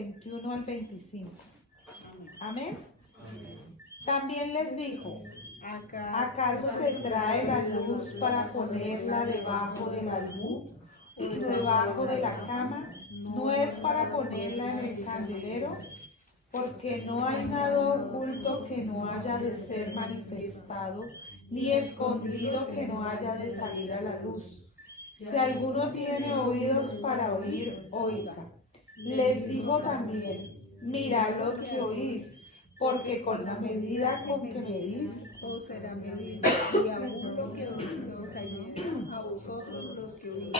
21 al 25. Amén. También les dijo: ¿acaso se trae la luz para ponerla debajo del almud o debajo de la cama? ¿No es para ponerla en el candelero? Porque no hay nada oculto que no haya de ser manifestado, ni escondido que no haya de salir a la luz. Si alguno tiene oídos para oír, oiga. Les dijo también: mirad lo que oís, porque con la medida con que medís, os será medido, y aún lo que oís os añadirá a vosotros los que oís.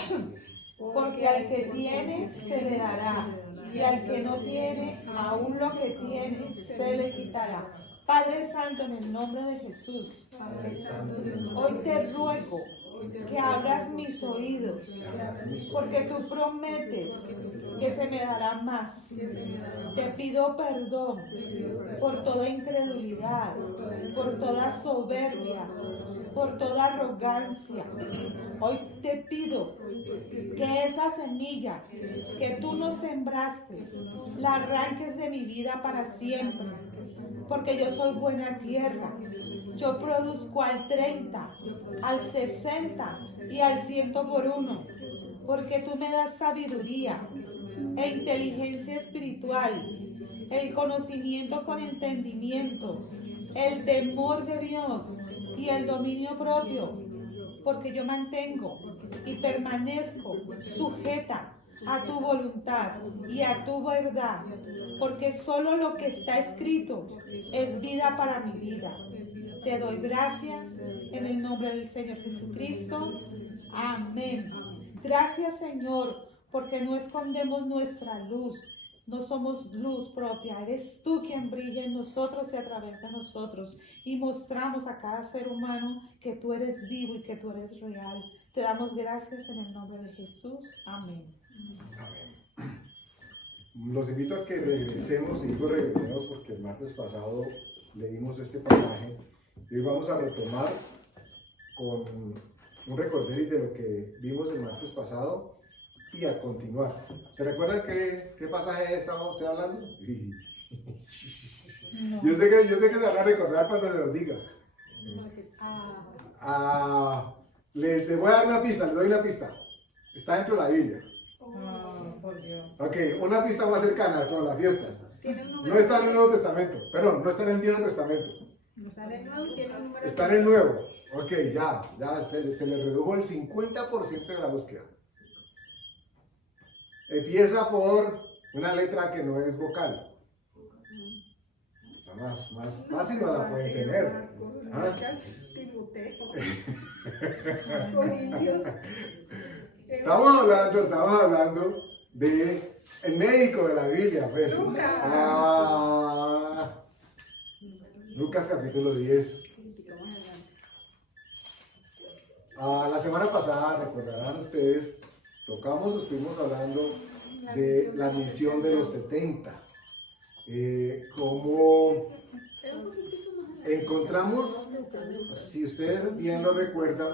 porque al que tiene se le dará, y al que no tiene, aún lo que tiene se le quitará. Padre Santo, en el nombre de Jesús, hoy te ruego que abras mis oídos, porque tú prometes que se me dará más. Te pido perdón por toda incredulidad, por toda soberbia, por toda arrogancia. Hoy te pido que esa semilla que tú no sembraste, la arranques de mi vida para siempre, porque yo soy buena tierra. Yo produzco al 30, al 60 y al 100 por uno, porque tú me das sabiduría e inteligencia espiritual, el conocimiento con entendimiento, el temor de Dios y el dominio propio, porque yo mantengo y permanezco sujeta a tu voluntad y a tu verdad, porque solo lo que está escrito es vida para mi vida. Te doy gracias en el nombre del Señor Jesucristo. Amén. Gracias, Señor, porque no escondemos nuestra luz. No somos luz propia, eres tú quien brilla en nosotros y a través de nosotros. Y mostramos a cada ser humano que tú eres vivo y que tú eres real. Te damos gracias en el nombre de Jesús. Amén. Amén. Los invito a que regresemos, y digo regresemos porque el martes pasado leímos este pasaje y hoy vamos a retomar con un recorderis de lo que vimos el martes pasado y a continuar. ¿Se recuerdan qué pasaje estaba usted hablando? No. Yo sé que se van a recordar cuando se los diga. Les voy a dar una pista, les doy una pista. Está dentro de la Biblia. Por Dios. Ok, una pista más cercana con las fiestas. No está en el Nuevo Testamento, perdón, no está en el Viejo Testamento. Está en el Nuevo. Ok, ya se le redujo el 50% de la búsqueda. Empieza por una letra que no es vocal. Está más fácil, no la pueden tener. ¿Ah? Estamos hablando de el médico de la Biblia, pues. Lucas capítulo 10. La semana pasada, recordarán ustedes, estuvimos hablando de la misión de los 70. Como encontramos, si ustedes bien lo recuerdan,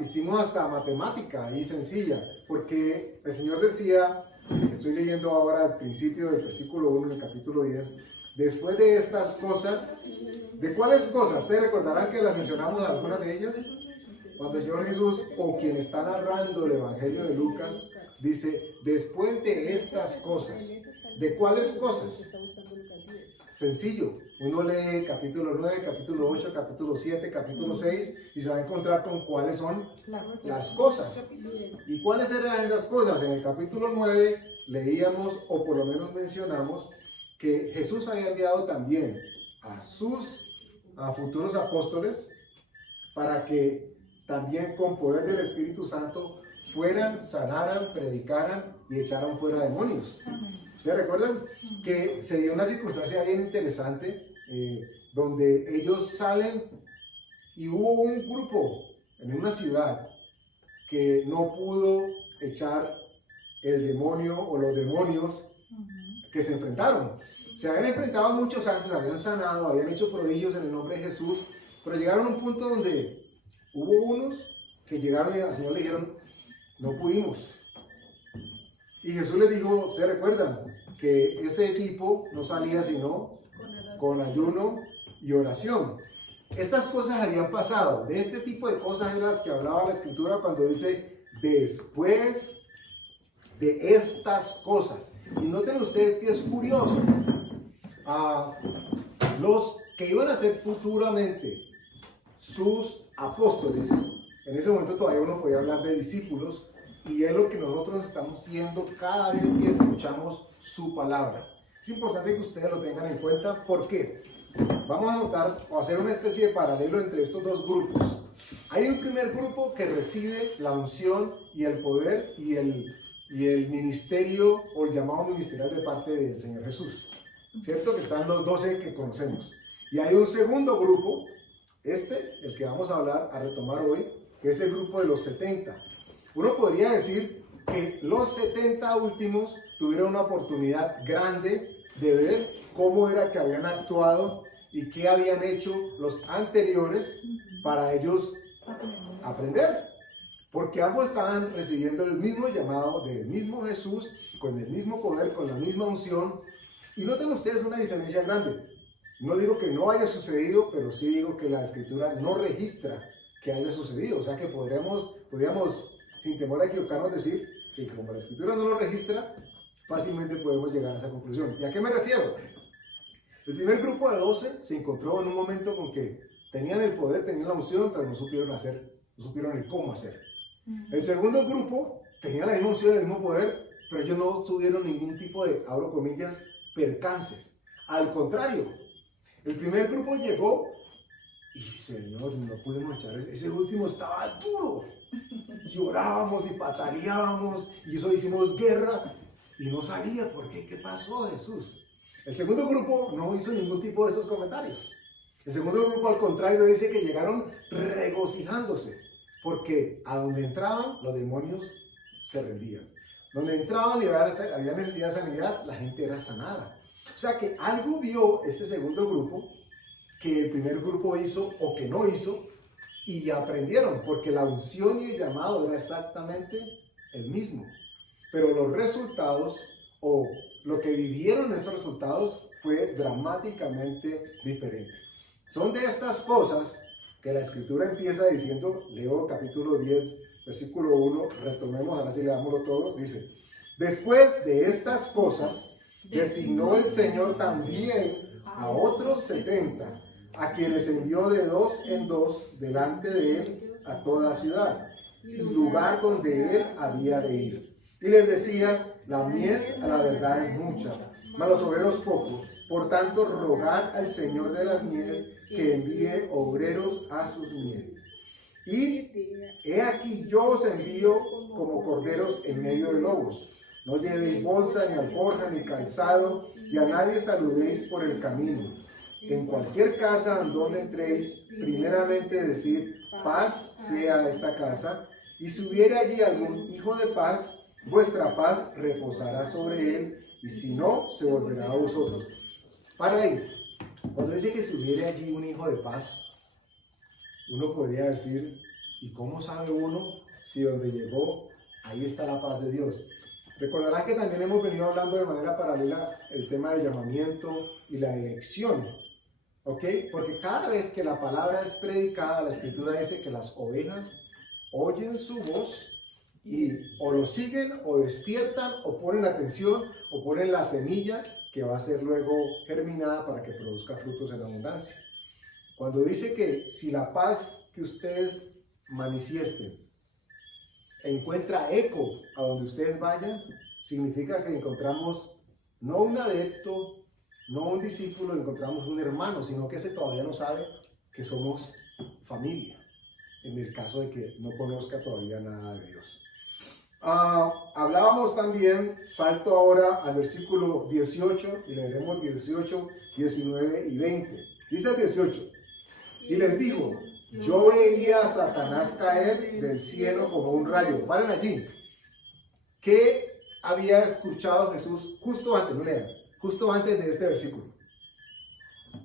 hicimos hasta matemática y sencilla, porque el Señor decía, estoy leyendo ahora al principio del versículo 1 en el capítulo 10, después de estas cosas, ¿de cuáles cosas? Ustedes recordarán que las mencionamos algunas de ellas. Cuando el Señor Jesús, o quien está narrando el Evangelio de Lucas, dice, después de estas cosas, ¿de cuáles cosas? Sencillo, uno lee capítulo 9, capítulo 8, capítulo 7, capítulo 6 y se va a encontrar con cuáles son las cosas. ¿Y cuáles eran esas cosas? En el capítulo 9 leíamos, o por lo menos mencionamos, que Jesús había enviado también a futuros apóstoles para que también con poder del Espíritu Santo fueran, sanaran, predicaran y echaran fuera demonios. ¿Ustedes recuerdan? Que se dio una circunstancia bien interesante donde ellos salen y hubo un grupo en una ciudad que no pudo echar el demonio o los demonios que se enfrentaron. Se habían enfrentado muchos antes, habían sanado, habían hecho prodigios en el nombre de Jesús, pero llegaron a un punto donde hubo unos que llegaron y al Señor le dijeron, no pudimos. Y Jesús les dijo, ¿se recuerdan? Que ese tipo no salía sino con ayuno y oración. Estas cosas habían pasado. De este tipo de cosas es las que hablaba la Escritura cuando dice, después de estas cosas. Y noten ustedes que es curioso. Los que iban a ser futuramente sus apóstoles, en ese momento todavía uno podía hablar de discípulos, y es lo que nosotros estamos siendo cada vez que escuchamos su palabra. Es importante que ustedes lo tengan en cuenta. ¿Por qué? Vamos a notar o hacer una especie de paralelo entre estos dos grupos. Hay un primer grupo que recibe la unción y el poder y el ministerio o el llamado ministerial de parte del Señor Jesús, ¿cierto? Que están los 12 que conocemos. Y hay un segundo grupo, el que vamos a hablar, a retomar hoy, que es el grupo de los 70. Uno podría decir que los 70 últimos tuvieron una oportunidad grande de ver cómo era que habían actuado y qué habían hecho los anteriores para ellos aprender. Porque ambos estaban recibiendo el mismo llamado del mismo Jesús, con el mismo poder, con la misma unción. Y noten ustedes una diferencia grande. No digo que no haya sucedido, pero sí digo que la Escritura no registra que haya sucedido. O sea que podríamos, sin temor a equivocarnos, decir que como la Escritura no lo registra, fácilmente podemos llegar a esa conclusión. ¿Y a qué me refiero? El primer grupo de 12 se encontró en un momento con que tenían el poder, tenían la unción, pero no supieron el cómo hacer. El segundo grupo tenía la misma unción, el mismo poder, pero ellos no tuvieron ningún tipo de, abro comillas, percances. Al contrario, el primer grupo llegó y, Señor, no pudimos echar, ese último estaba duro. Llorábamos y pataleábamos y eso hicimos guerra y no salía. ¿Por qué? ¿Qué pasó, Jesús? El segundo grupo no hizo ningún tipo de esos comentarios. El segundo grupo, al contrario, dice que llegaron regocijándose, porque a donde entraban, los demonios se rendían. Donde entraban y había necesidad de sanidad, la gente era sanada. O sea que algo vio este segundo grupo que el primer grupo hizo o que no hizo, y aprendieron, porque la unción y el llamado era exactamente el mismo. Pero los resultados, o lo que vivieron esos resultados, fue dramáticamente diferente. Son de estas cosas que la Escritura empieza diciendo, leo capítulo 10, versículo 1, retomemos, ahora sí leámoslo todos, dice, después de estas cosas, designó el Señor también a otros 70, a quienes envió de 2 en 2 delante de él a toda ciudad y lugar donde él había de ir. Y les decía, la mies a la verdad es mucha, mas los obreros pocos. Por tanto, rogad al Señor de las mies que envíe obreros a sus mies. Y he aquí yo os envío como corderos en medio de lobos. No llevéis bolsa, ni alforja, ni calzado, y a nadie saludéis por el camino. En cualquier casa en donde entréis, primeramente decid, paz sea a esta casa, y si hubiere allí algún hijo de paz, vuestra paz reposará sobre él, y si no, se volverá a vosotros. Para ahí, cuando dice que si hubiere allí un hijo de paz, uno podría decir, ¿y cómo sabe uno si donde llegó, ahí está la paz de Dios? Recordarán que también hemos venido hablando de manera paralela el tema del llamamiento y la elección, ¿ok? Porque cada vez que la palabra es predicada, la Escritura dice que las ovejas oyen su voz y o lo siguen o despiertan o ponen atención o ponen la semilla que va a ser luego germinada para que produzca frutos en abundancia. Cuando dice que si la paz que ustedes manifiesten encuentra eco a donde ustedes vayan, significa que encontramos no un adepto, no un discípulo, encontramos un hermano, sino que ese todavía no sabe que somos familia, en el caso de que no conozca todavía nada de Dios. Hablábamos también, salto ahora al versículo 18, y leeremos 18, 19 y 20. Dice el 18, y les dijo, yo veía a Satanás caer del cielo como un rayo. Paren allí. ¿Qué había escuchado Jesús justo antes de este versículo?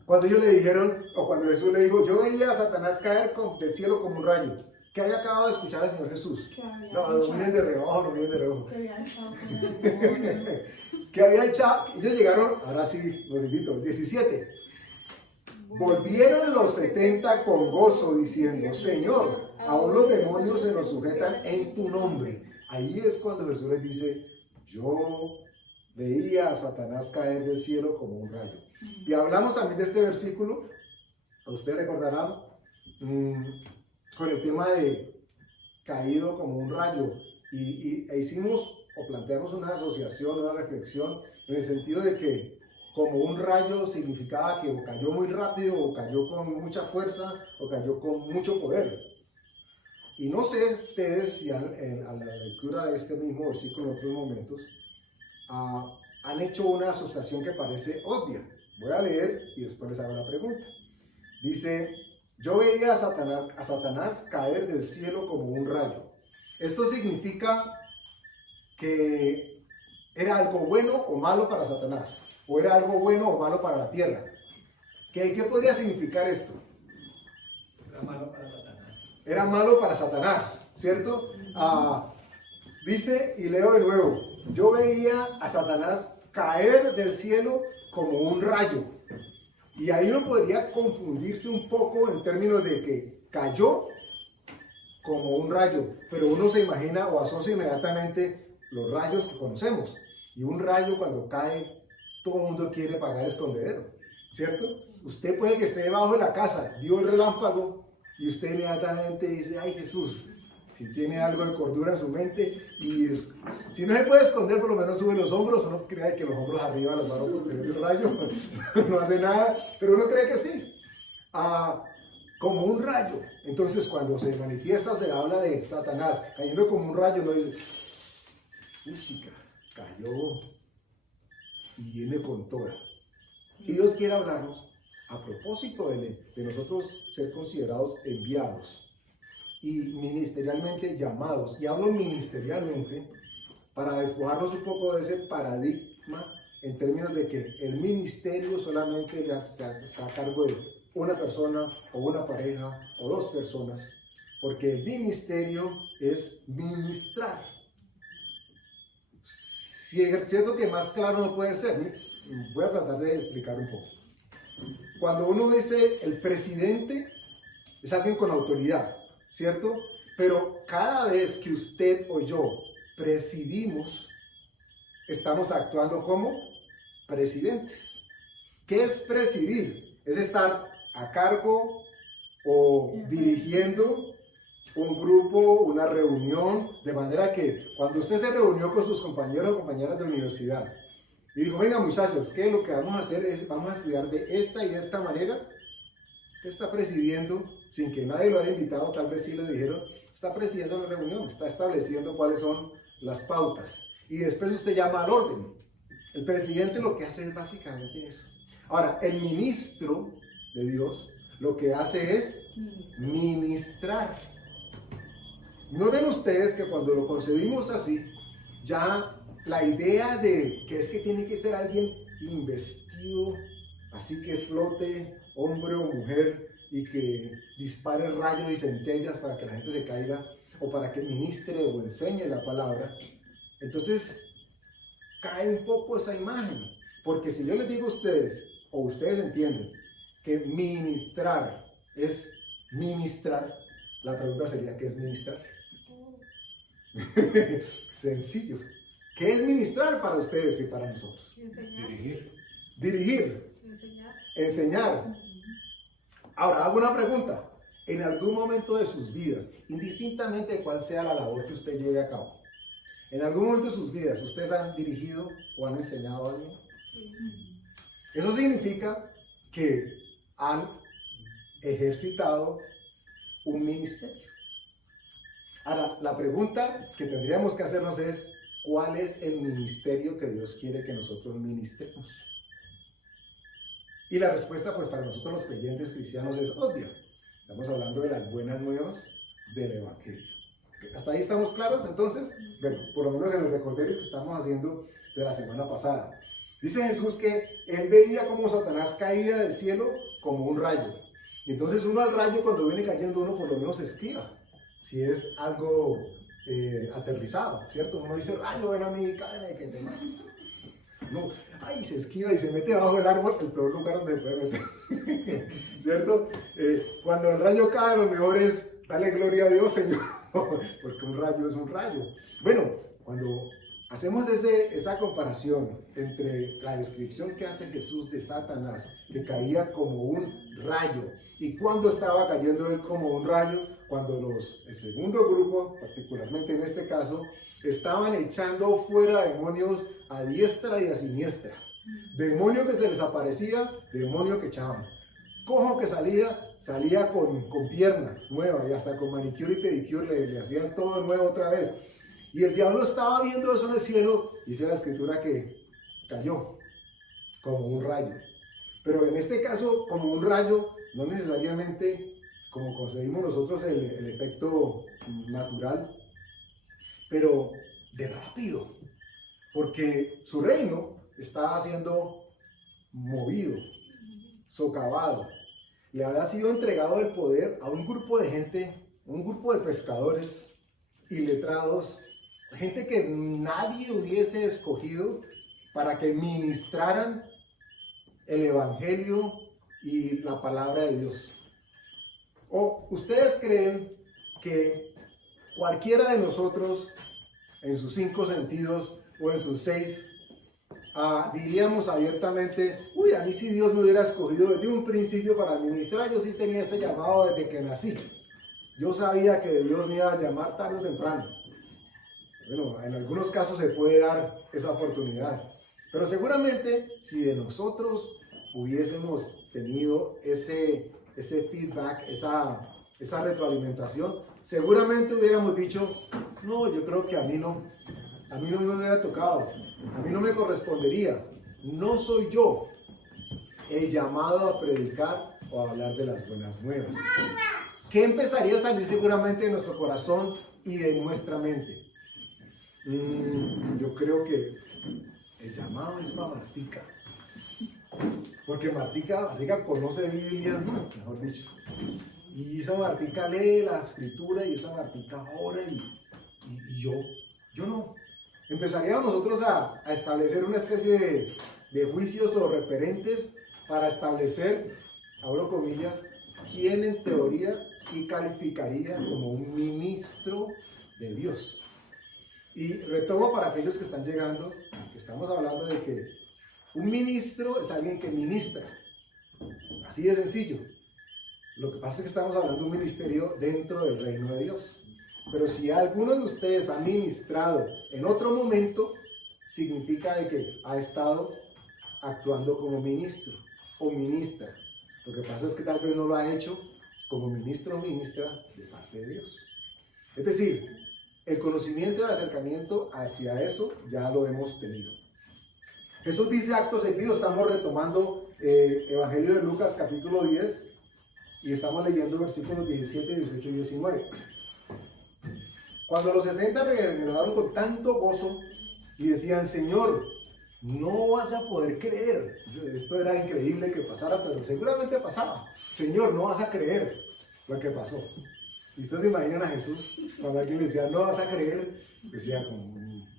Cuando ellos le dijeron, o cuando Jesús le dijo, yo veía a Satanás caer del cielo como un rayo. ¿Qué había acabado de escuchar al Señor Jesús? Que había No, no miren de reojo, no miren de reojo. que había echado con el demonio. Que había echado, ellos llegaron, ahora sí, los invito, 17. Volvieron los 70 con gozo diciendo, Señor, aún los demonios se nos sujetan en tu nombre. Ahí es cuando Jesús les dice, yo veía a Satanás caer del cielo como un rayo. Y hablamos también de este versículo, ustedes recordarán, con el tema de caído como un rayo. E hicimos o planteamos una asociación, una reflexión en el sentido de que como un rayo significaba que o cayó muy rápido, o cayó con mucha fuerza, o cayó con mucho poder. Y no sé ustedes si a la lectura de este mismo versículo en otros momentos han hecho una asociación que parece obvia. Voy a leer y después les hago la pregunta. Dice, yo veía a Satanás caer del cielo como un rayo. Esto significa que era algo bueno o malo para Satanás, o era algo bueno o malo para la tierra. ¿Qué podría significar esto? Era malo para Satanás. Era malo para Satanás, ¿cierto? Dice, y leo de nuevo, yo veía a Satanás caer del cielo como un rayo. Y ahí uno podría confundirse un poco en términos de que cayó como un rayo, pero uno se imagina o asocia inmediatamente los rayos que conocemos. Y un rayo cuando cae, todo el mundo quiere pagar escondedero, ¿cierto? Usted puede que esté debajo de la casa, vio el relámpago y usted inmediatamente dice, ay Jesús, si tiene algo de cordura en su mente, y si no se puede esconder, por lo menos sube los hombros. Uno cree que los hombros arriba los van a proteger el rayo, no hace nada, pero uno cree que sí. Como un rayo. Entonces cuando se manifiesta, se habla de Satanás cayendo como un rayo, uno dice, uy chica, cayó y viene con toda. Y Dios quiere hablarnos a propósito de nosotros ser considerados enviados y ministerialmente llamados. Y hablo ministerialmente para despojarnos un poco de ese paradigma en términos de que el ministerio solamente está a cargo de una persona o una pareja o dos personas, porque el ministerio es ministrar. Si es cierto que más claro no puede ser, voy a tratar de explicar un poco. Cuando uno dice el presidente, es alguien con autoridad, ¿cierto? Pero cada vez que usted o yo presidimos, estamos actuando como presidentes. ¿Qué es presidir? Es estar a cargo o dirigiendo un grupo, una reunión, de manera que cuando usted se reunió con sus compañeros o compañeras de universidad y dijo, venga muchachos, ¿qué? Lo que vamos a hacer es, vamos a estudiar de esta y de esta manera. Usted está presidiendo, sin que nadie lo haya invitado, tal vez sí lo dijeron, está presidiendo la reunión, está estableciendo cuáles son las pautas. Y después usted llama al orden. El presidente lo que hace es básicamente eso. Ahora, el ministro de Dios lo que hace es ministrar. Noten ustedes que cuando lo concebimos así, ya la idea de que es que tiene que ser alguien investido, así que flote, hombre o mujer, y que dispare rayos y centellas para que la gente se caiga, o para que ministre o enseñe la palabra, entonces cae un poco esa imagen. Porque si yo les digo a ustedes, o ustedes entienden, que ministrar es ministrar, la pregunta sería, ¿qué es ministrar? Sencillo. ¿Qué es ministrar para ustedes y para nosotros? Dirigir. Dirigir. Enseñar. Ahora, hago una pregunta. En algún momento de sus vidas, indistintamente de cuál sea la labor que usted lleve a cabo, en algún momento de sus vidas, ¿ustedes han dirigido o han enseñado a alguien? Eso significa que han ejercitado un ministerio. Ahora, la pregunta que tendríamos que hacernos es, ¿cuál es el ministerio que Dios quiere que nosotros ministremos? Y la respuesta, pues para nosotros los creyentes cristianos es obvia. Estamos hablando de las buenas nuevas del Evangelio. ¿Hasta ahí estamos claros? Entonces, bueno, por lo menos en los recorderis que estamos haciendo de la semana pasada. Dice Jesús que él veía como Satanás caía del cielo como un rayo. Y entonces uno al rayo, cuando viene cayendo, uno por lo menos se esquiva. si es algo aterrizado, ¿cierto? Uno dice, rayo, ven a mí, cállame, que te mato. No, ay, se esquiva y se mete bajo el árbol, el peor lugar donde se puede meter, ¿cierto? Cuando el rayo cae, lo mejor es darle gloria a Dios, Señor, porque un rayo es un rayo. Bueno, cuando hacemos esa comparación entre la descripción que hace Jesús de Satanás, que caía como un rayo, y cuando estaba cayendo él como un rayo, cuando el segundo grupo, particularmente en este caso, estaban echando fuera demonios a diestra y a siniestra. Demonio que se les aparecía, demonio que echaban. Cojo que salía con pierna nueva y hasta con manicure y pedicure le hacían todo nuevo otra vez. Y el diablo estaba viendo eso en el cielo, dice la escritura que cayó como un rayo. Pero en este caso, como un rayo, no necesariamente como concebimos nosotros el efecto natural, pero de rápido, porque su reino estaba siendo movido, socavado. Le había sido entregado el poder a un grupo de gente, un grupo de pescadores y letrados, gente que nadie hubiese escogido para que ministraran el evangelio y la palabra de Dios. ¿O ustedes creen que cualquiera de nosotros, en sus 5 sentidos o en sus 6, diríamos abiertamente, uy, a mí si Dios me hubiera escogido desde un principio para administrar, yo sí tenía este llamado desde que nací. Yo sabía que Dios me iba a llamar tarde o temprano. Bueno, en algunos casos se puede dar esa oportunidad. Pero seguramente si de nosotros hubiésemos tenido ese feedback, esa retroalimentación, seguramente hubiéramos dicho, no, yo creo que a mí no me hubiera tocado, a mí no me correspondería, no soy yo el llamado a predicar o a hablar de las buenas nuevas. ¿Qué empezaría a salir seguramente de nuestro corazón y de nuestra mente? Yo creo que el llamado es para Martica, porque Martica conoce Biblia, mejor dicho, y esa Martica lee la escritura y esa Martica ora y yo no. Empezaríamos nosotros a establecer una especie de juicios o referentes para establecer, abro comillas, quién en teoría sí calificaría como un ministro de Dios. Y retomo para aquellos que están llegando, que estamos hablando de que un ministro es alguien que ministra. Así de sencillo. Lo que pasa es que estamos hablando de un ministerio dentro del reino de Dios. Pero si alguno de ustedes ha ministrado en otro momento, significa de que ha estado actuando como ministro o ministra. Lo que pasa es que tal vez no lo ha hecho como ministro o ministra de parte de Dios. Es decir, el conocimiento y el acercamiento hacia eso ya lo hemos tenido. Jesús dice acto seguido, estamos retomando Evangelio de Lucas capítulo 10 y estamos leyendo versículos 17, 18 y 19. Cuando los 60 regresaron con tanto gozo y decían, Señor, no vas a poder creer. Esto era increíble que pasara, pero seguramente pasaba. Señor, no vas a creer lo que pasó. Y ustedes se imaginan a Jesús cuando alguien le decía, no vas a creer, decía como,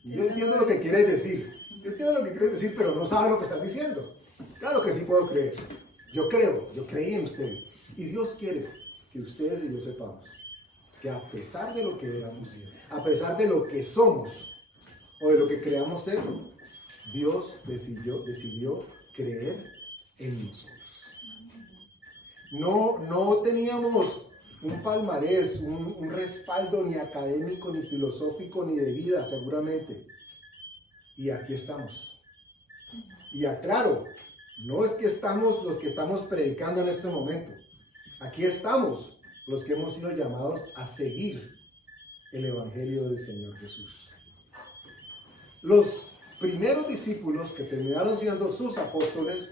yo entiendo lo que quieres decir. Yo entiendo lo que quieres decir, pero no sabes lo que estás diciendo. Claro que sí puedo creer. Yo creo, yo creí en ustedes. Y Dios quiere que ustedes y yo sepamos que a pesar de lo que éramos, a pesar de lo que somos o de lo que creamos ser, Dios decidió creer en nosotros. No teníamos un palmarés, un respaldo ni académico, ni filosófico, ni de vida, seguramente. Y aquí estamos. Y aclaro, no es que estamos los que estamos predicando en este momento. Aquí estamos los que hemos sido llamados a seguir el Evangelio del Señor Jesús. Los primeros discípulos que terminaron siendo sus apóstoles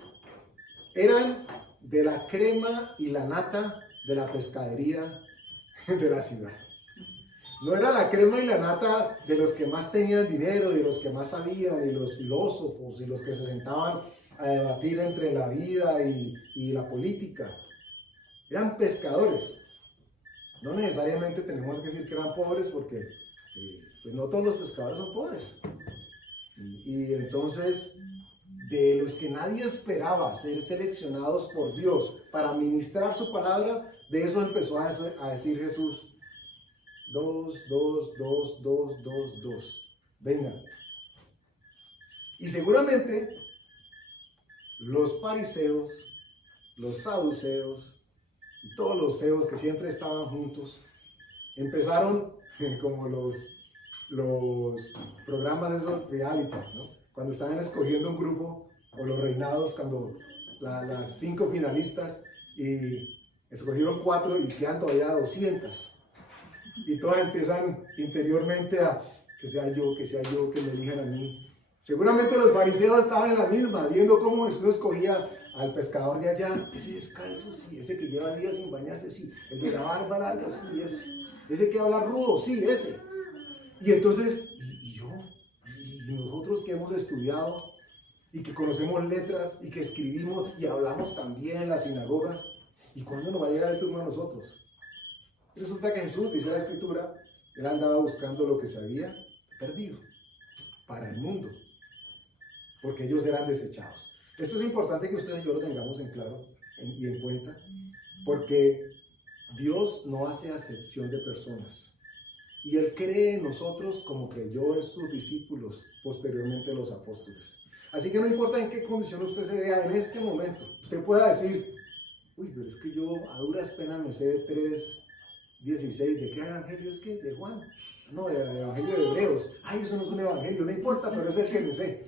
eran de la crema y la nata de la pescadería de la ciudad. No era la crema y la nata de los que más tenían dinero, de los que más sabían, y los filósofos, y los que se sentaban a debatir entre la vida y la política. Eran pescadores. No necesariamente tenemos que decir que eran pobres porque pues no todos los pescadores son pobres. Y entonces, de los que nadie esperaba ser seleccionados por Dios para ministrar su palabra, de eso empezó a decir Jesús: 2, 2, 2, 2, 2, 2. Vengan. Y seguramente los fariseos, los saduceos y todos los feos que siempre estaban juntos empezaron como los programas de esos reality, ¿no? Cuando estaban escogiendo un grupo, o los reinados, cuando las 5 finalistas, y escogieron 4 y quedan todavía 200. Y todas empiezan interiormente a que sea yo, que me elijan a mí. Seguramente los fariseos estaban en la misma, viendo cómo Jesús escogía al pescador de allá, ese descalzo, sí, ese que lleva días sin bañarse, sí, el de la barba larga, sí, ese que habla rudo, sí, ese. Y entonces, y yo, y nosotros que hemos estudiado, y que conocemos letras, y que escribimos, y hablamos también en la sinagoga, ¿y cuándo nos va a llegar el turno a nosotros? Resulta que Jesús, dice la Escritura, él andaba buscando lo que se había perdido para el mundo, porque ellos eran desechados. Esto es importante que ustedes y yo lo tengamos en claro y en cuenta, porque Dios no hace acepción de personas, y Él cree en nosotros como creyó en sus discípulos, posteriormente los apóstoles. Así que no importa en qué condición usted se vea en este momento, usted pueda decir: uy, pero es que yo a duras penas me sé de 3:16, ¿de qué evangelio es que? ¿De Juan? No, del evangelio de Hebreos. Ay, eso no es un evangelio, no importa, pero es el que me sé.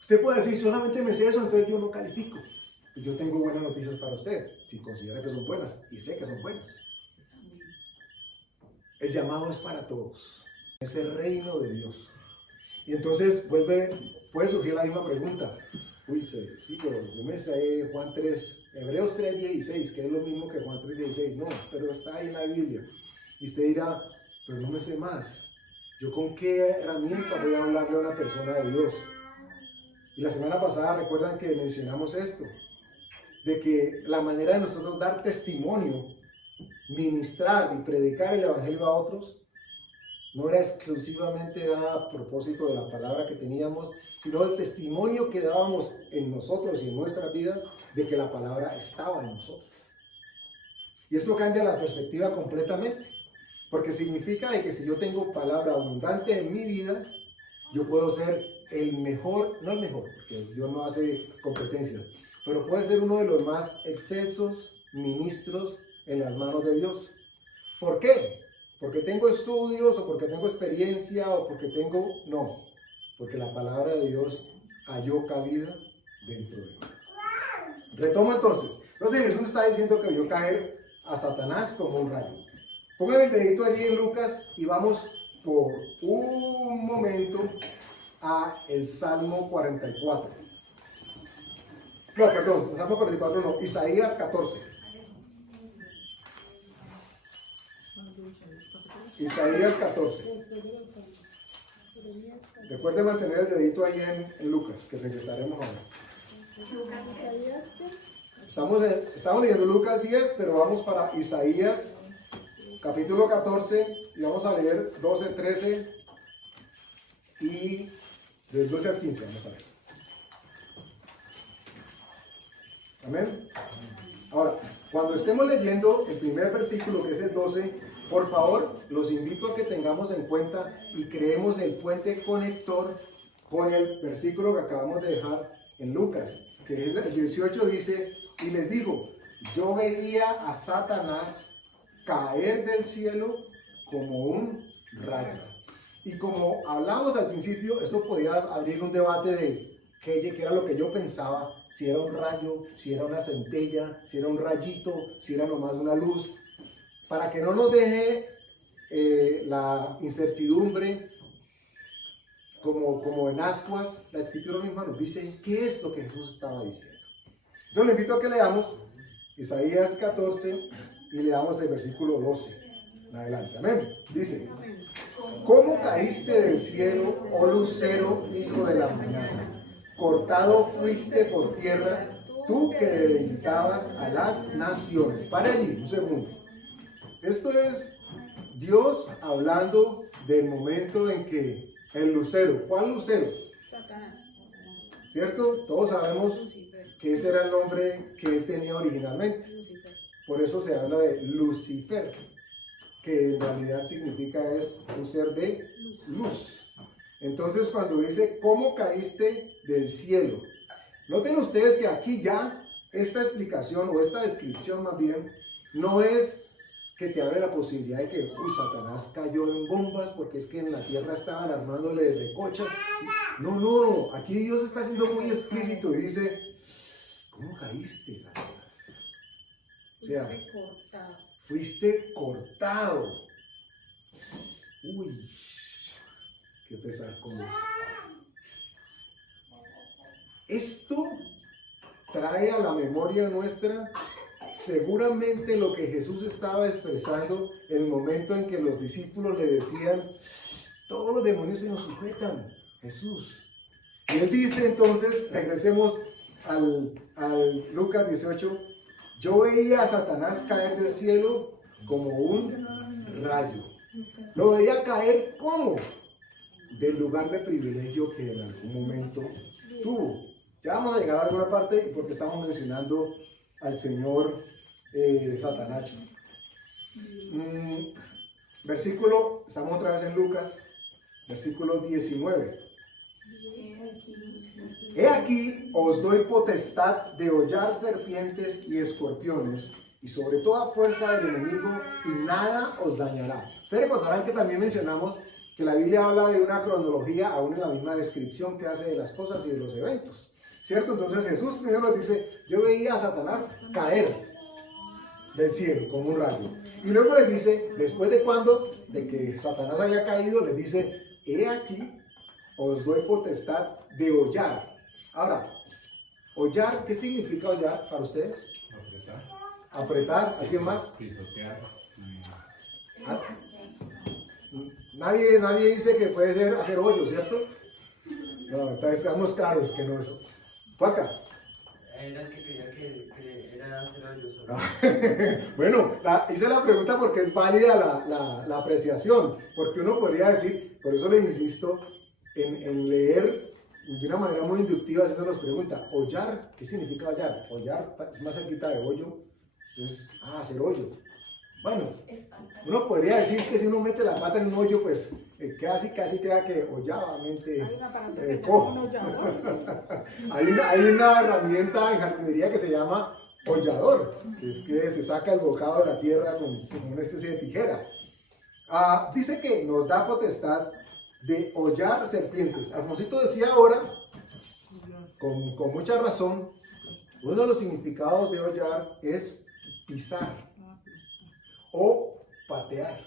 Usted puede decir: solamente me sé eso, entonces yo no califico. Y yo tengo buenas noticias para usted, si considera que son buenas, y sé que son buenas. El llamado es para todos, es el reino de Dios. Y entonces puede surgir la misma pregunta: uy, sí, pero yo me sé Juan 3, Hebreos 3:16, que es lo mismo que Juan 3:16. No, pero está ahí en la Biblia. Y usted dirá: pero no me sé más. ¿Yo con qué herramienta voy a hablarle a una persona de Dios? Y la semana pasada recuerdan que mencionamos esto, de que la manera de nosotros dar testimonio, ministrar y predicar el evangelio a otros, no era exclusivamente a propósito de la palabra que teníamos, sino el testimonio que dábamos en nosotros y en nuestras vidas de que la palabra estaba en nosotros. Y esto cambia la perspectiva completamente, porque significa de que si yo tengo palabra abundante en mi vida, yo puedo ser el mejor, no el mejor, porque Dios no hace competencias, pero puede ser uno de los más excelsos ministros en las manos de Dios. ¿Por qué? ¿Porque tengo estudios o porque tengo experiencia o porque tengo...? No, porque la palabra de Dios halló cabida dentro de mí. Retomo entonces. Entonces Jesús está diciendo que vio caer a Satanás como un rayo. Pongan el dedito allí en Lucas y vamos por un momento a el Salmo 44. No, perdón, Salmo 44 no, Isaías 14. Isaías 14. Recuerden mantener el dedito ahí en Lucas, que regresaremos ahora. Estamos leyendo Lucas 10, pero vamos para Isaías capítulo 14 y vamos a leer 12, 13 y del 12 al 15 vamos a leer. Amén. Ahora, cuando estemos leyendo el primer versículo, que es el 12, por favor, los invito a que tengamos en cuenta y creemos el puente conector con el versículo que acabamos de dejar en Lucas, que es el 18, dice: y les digo, yo veía a Satanás caer del cielo como un rayo. Y como hablamos al principio, esto podía abrir un debate de qué era lo que yo pensaba, si era un rayo, si era una centella, si era un rayito, si era nomás una luz. Para que no nos deje la incertidumbre como en ascuas, la Escritura misma nos dice qué es lo que Jesús estaba diciendo. Entonces le invito a que leamos Isaías 14 y leamos el versículo 12 en adelante. Amén. Dice: ¿cómo caíste del cielo, oh lucero, hijo de la mañana? Cortado fuiste por tierra, tú que debilitabas a las naciones. Para allí, un segundo. Esto es Dios hablando del momento en que el lucero, ¿cuál lucero? Satanás. ¿Cierto? Todos sabemos Lucifer. que ese era el nombre que él tenía originalmente. Lucifer. Por eso se habla de Lucifer, que en realidad significa es un ser de luz. Entonces cuando dice, ¿cómo caíste del cielo? Noten ustedes que aquí ya esta explicación o esta descripción más bien no es que te abre la posibilidad de que, uy, Satanás cayó en bombas porque es que en la tierra estaban armándole desde coche. No, no, aquí Dios está siendo muy explícito y dice, ¿cómo caíste, Satanás? O sea, Fuiste cortado. fuiste cortado. Uy, qué pesar con eso. Esto trae a la memoria nuestra seguramente lo que Jesús estaba expresando en el momento en que los discípulos le decían, todos los demonios se nos sujetan, Jesús. Y él dice entonces, regresemos al Lucas 18, yo veía a Satanás caer del cielo como un rayo. Lo veía caer ¿cómo? Del lugar de privilegio que en algún momento tuvo. Ya vamos a llegar a alguna parte porque estamos mencionando al señor Satanás. Versículo, estamos otra vez en Lucas, versículo 19. He aquí os doy potestad de hollar serpientes y escorpiones y sobre toda fuerza del enemigo y nada os dañará. Ustedes recordarán que también mencionamos que la Biblia habla de una cronología aún en la misma descripción que hace de las cosas y de los eventos, ¿cierto? Entonces Jesús primero nos dice, yo veía a Satanás caer del cielo como un rayo. Y luego les dice, después de cuando, de que Satanás haya caído, les dice, he aquí os doy potestad de hollar. Ahora, hollar, ¿qué significa hollar para ustedes? Apretar. Apretar, ¿alguien más? Pisotear. Ah, Nadie dice que puede ser hacer hoyo, ¿cierto? No, estamos claros que no es eso. Juaca. Era el que creía que era hacer hoyos. Bueno, hice la pregunta porque es válida la apreciación, porque uno podría decir, por eso le insisto en leer de una manera muy inductiva haciéndonos pregunta, hollar, ¿qué significa hollar? Hollar es más cerquita de hoyo, entonces, hacer hoyo. Bueno, uno podría decir que si uno mete la pata en un hoyo, pues casi queda que holladamente Hay un aparato que cojo. llama un hollador. Hay una herramienta en jardinería que se llama hollador, que es que se saca el bocado de la tierra con una especie de tijera. Dice que nos da potestad de hollar serpientes. Alfonsito decía ahora, con mucha razón, uno de los significados de hollar es pisar o patear,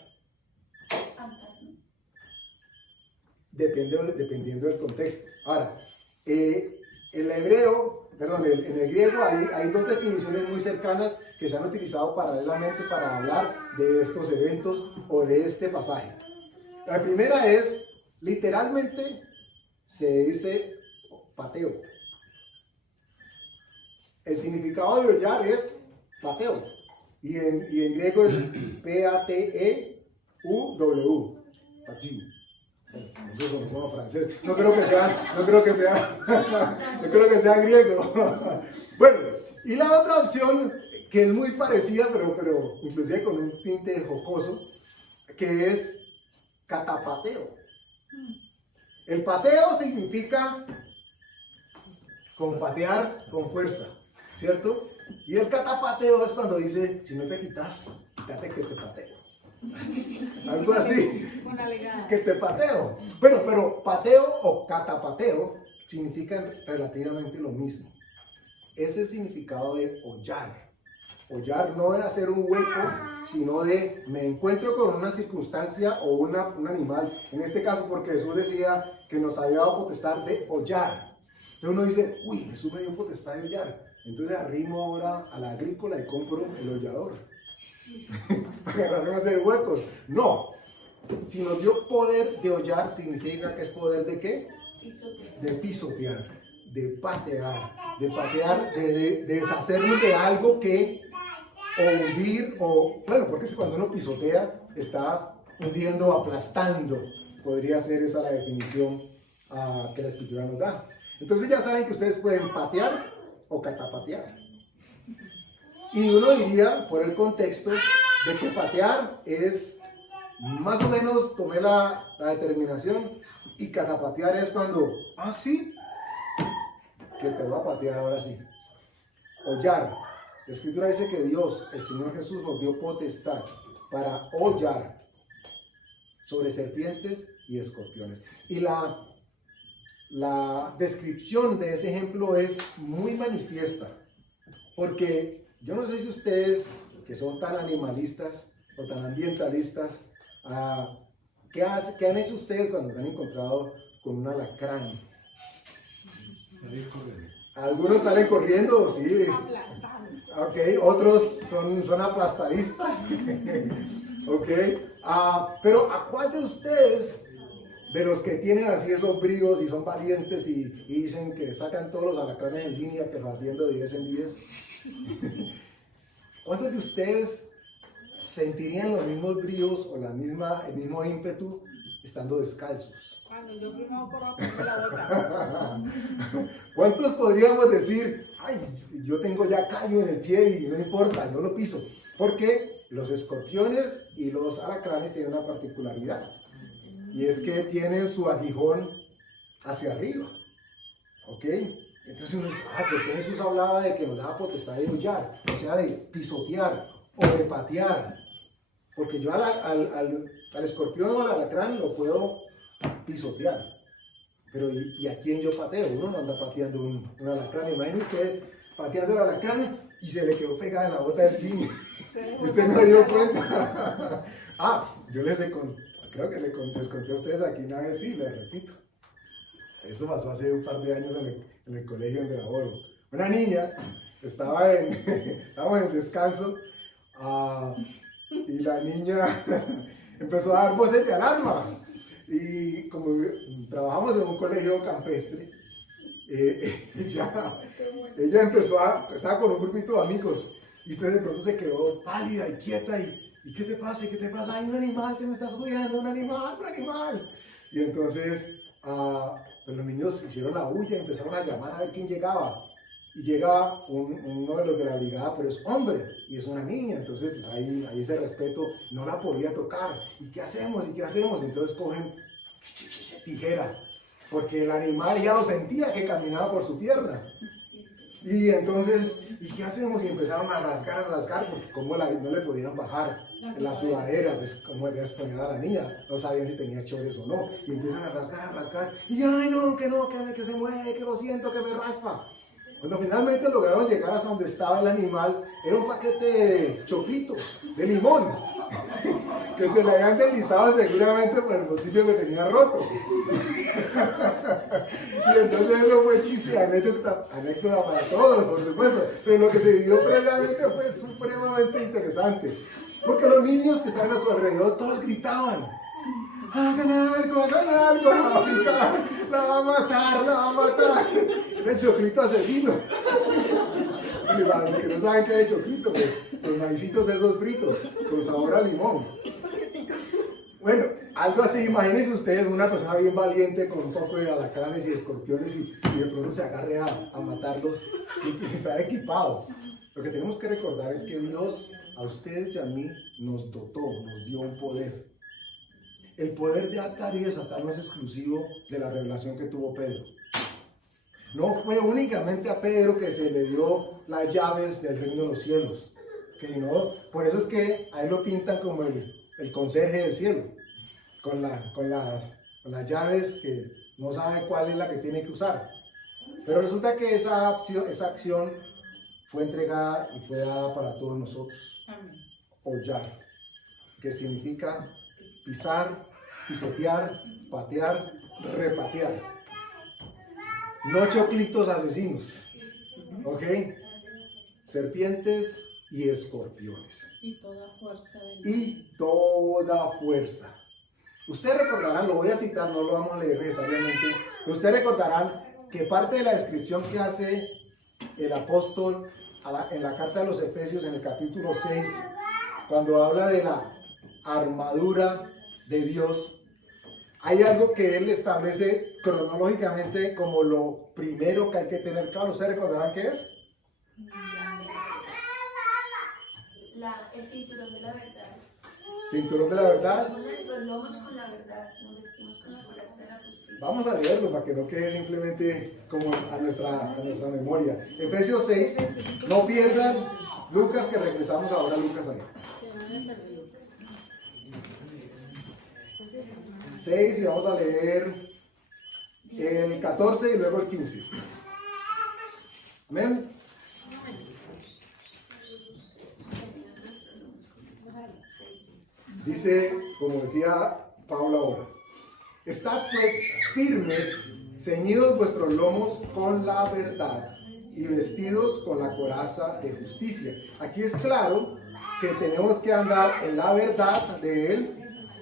dependiendo del contexto. Ahora, en el griego hay dos definiciones muy cercanas que se han utilizado paralelamente para hablar de estos eventos o de este pasaje. La primera es, literalmente, se dice pateo. El significado de hollar es pateo. Y en griego es P-A-T-E-U-W. Pateu. Eso es como francés. No creo que sea griego. Bueno, y la otra opción, que es muy parecida, pero inclusive con un tinte jocoso, que es catapateo. El pateo significa con patear con fuerza, ¿cierto? Y el catapateo es cuando dice, si no te quitas, quítate que te pateo. Algo así, Una legada. que te pateo. Bueno, pero pateo o catapateo significan relativamente lo mismo. Es el significado de hollar. Hollar no de hacer un hueco, sino de me encuentro con una circunstancia o un animal. En este caso, porque Jesús decía que nos había dado potestad de hollar. Entonces uno dice, uy, Jesús me dio potestad de hollar. Entonces arrimo ahora a la agrícola y compro el hollador. Para agarrarme a hacer huecos. No. Si nos dio poder de hollar, significa que es poder de ¿qué? De pisotear, de patear, de deshacernos de algo que o hundir, o, bueno, porque si cuando uno pisotea, está hundiendo, aplastando. Podría ser esa la definición que la Escritura nos da. Entonces ya saben que ustedes pueden patear o catapatear. Y uno diría, por el contexto, de que patear es, más o menos, tomé la determinación, y catapatear es cuando, sí, que te voy a patear ahora sí. Hollar. La Escritura dice que Dios, el Señor Jesús, nos dio potestad para hollar sobre serpientes y escorpiones. Y la descripción de ese ejemplo es muy manifiesta, porque yo no sé si ustedes, que son tan animalistas o tan ambientalistas, ¿qué han hecho ustedes cuando se han encontrado con un alacrán? Algunos salen corriendo, sí. Ok, otros son aplastadistas. Ok, pero ¿a cuál de ustedes, de los que tienen así esos bríos y son valientes y dicen que sacan todos los alacranes en línea, que los atiendo de 10 en 10? ¿Cuántos de ustedes sentirían los mismos bríos o el mismo ímpetu estando descalzos? Cuando yo primero corro por la boca. ¿Cuántos podríamos decir, yo tengo ya callo en el pie y no importa, no lo piso? Porque los escorpiones y los alacranes tienen una particularidad, y es que tienen su aguijón hacia arriba. ¿Ok? Entonces uno dice, ¿por qué Jesús hablaba de que nos daba potestad de hollar? O sea, de pisotear o de patear. Porque yo al escorpión o al alacrán lo puedo pisotear. Pero ¿y a quién yo pateo? Uno no anda pateando un alacrán. Imagínese usted pateando el alacrán y se le quedó pegada en la bota del pin. Usted no se dio cuenta. Yo creo que les conté a ustedes aquí una vez, sí, les repito. Eso pasó hace un par de años en el colegio donde laboro. Una niña estábamos en descanso, y la niña empezó a dar voces de alarma. Y como trabajamos en un colegio campestre, ella estaba con un grupito de amigos, y usted de pronto se quedó pálida y quieta, y ¿qué te pasa? ¿Qué te pasa? ¡Ay, un animal se me está subiendo! ¡Un animal! Y entonces pues los niños hicieron la bulla y empezaron a llamar a ver quién llegaba. Y llega uno de los de la brigada, pero es hombre y es una niña. Entonces pues ahí ese respeto, no la podía tocar. ¿Y qué hacemos? Entonces cogen tijera, porque el animal ya lo sentía que caminaba por su pierna. Y entonces, ¿y qué hacemos? Y empezaron a rasgar, porque como no le podían bajar la sudadera, pues como le poner a la niña, no sabían si tenía chores o no. Y empiezan a rasgar, y ¡ay, no, que se mueve, que lo siento, que me raspa! Cuando finalmente lograron llegar hasta donde estaba el animal, era un paquete de choclitos, de limón, que se le habían deslizado seguramente por el bolsillo que tenía roto. Y entonces eso fue chiste, anécdota para todos, por supuesto. Pero lo que se vivió previamente fue supremamente interesante. Porque los niños que estaban a su alrededor, todos gritaban: hagan algo, la va a picar, la va a matar. Era el choclito asesino. Y para los que no saben qué es el choclito, pues los maicitos esos fritos, con sabor a limón. Bueno, algo así, imagínense ustedes una persona bien valiente con un poco de alacranes y escorpiones y de pronto se agarre a matarlos sin estar equipado. Lo que tenemos que recordar es que Dios a ustedes y a mí nos dotó, nos dio un poder. El poder de atar y desatar no es exclusivo de la revelación que tuvo Pedro. No fue únicamente a Pedro que se le dio las llaves del reino de los cielos. Por eso es que a él lo pintan como el conserje del cielo, con las llaves que no sabe cuál es la que tiene que usar. Pero resulta que esa acción fue entregada y fue dada para todos nosotros. Hollar, que significa pisar, pisotear, patear, repatear. No choclitos asesinos, ¿ok? Serpientes y escorpiones. Y toda fuerza Ustedes recordarán, lo voy a citar, no lo vamos a leer necesariamente, pero ustedes recordarán que parte de la descripción que hace el apóstol en la carta de los Efesios, en el capítulo 6, cuando habla de la armadura de Dios, hay algo que él establece cronológicamente como lo primero que hay que tener claro. ¿Ustedes recordarán qué es? El cinturón de la verdad. Cinturón de la verdad. Nos nuestros lomos con la verdad, nos vestimos con la coraza de la justicia. Vamos a leerlo para que no quede simplemente como a nuestra memoria. Efesios 6, no pierdan Lucas, que regresamos ahora a Lucas ahí. 6 y vamos a leer el 14 y luego el 15. Amén. Dice, como decía Pablo ahora, estad pues firmes, ceñidos vuestros lomos con la verdad y vestidos con la coraza de justicia. Aquí es claro que tenemos que andar en la verdad de Él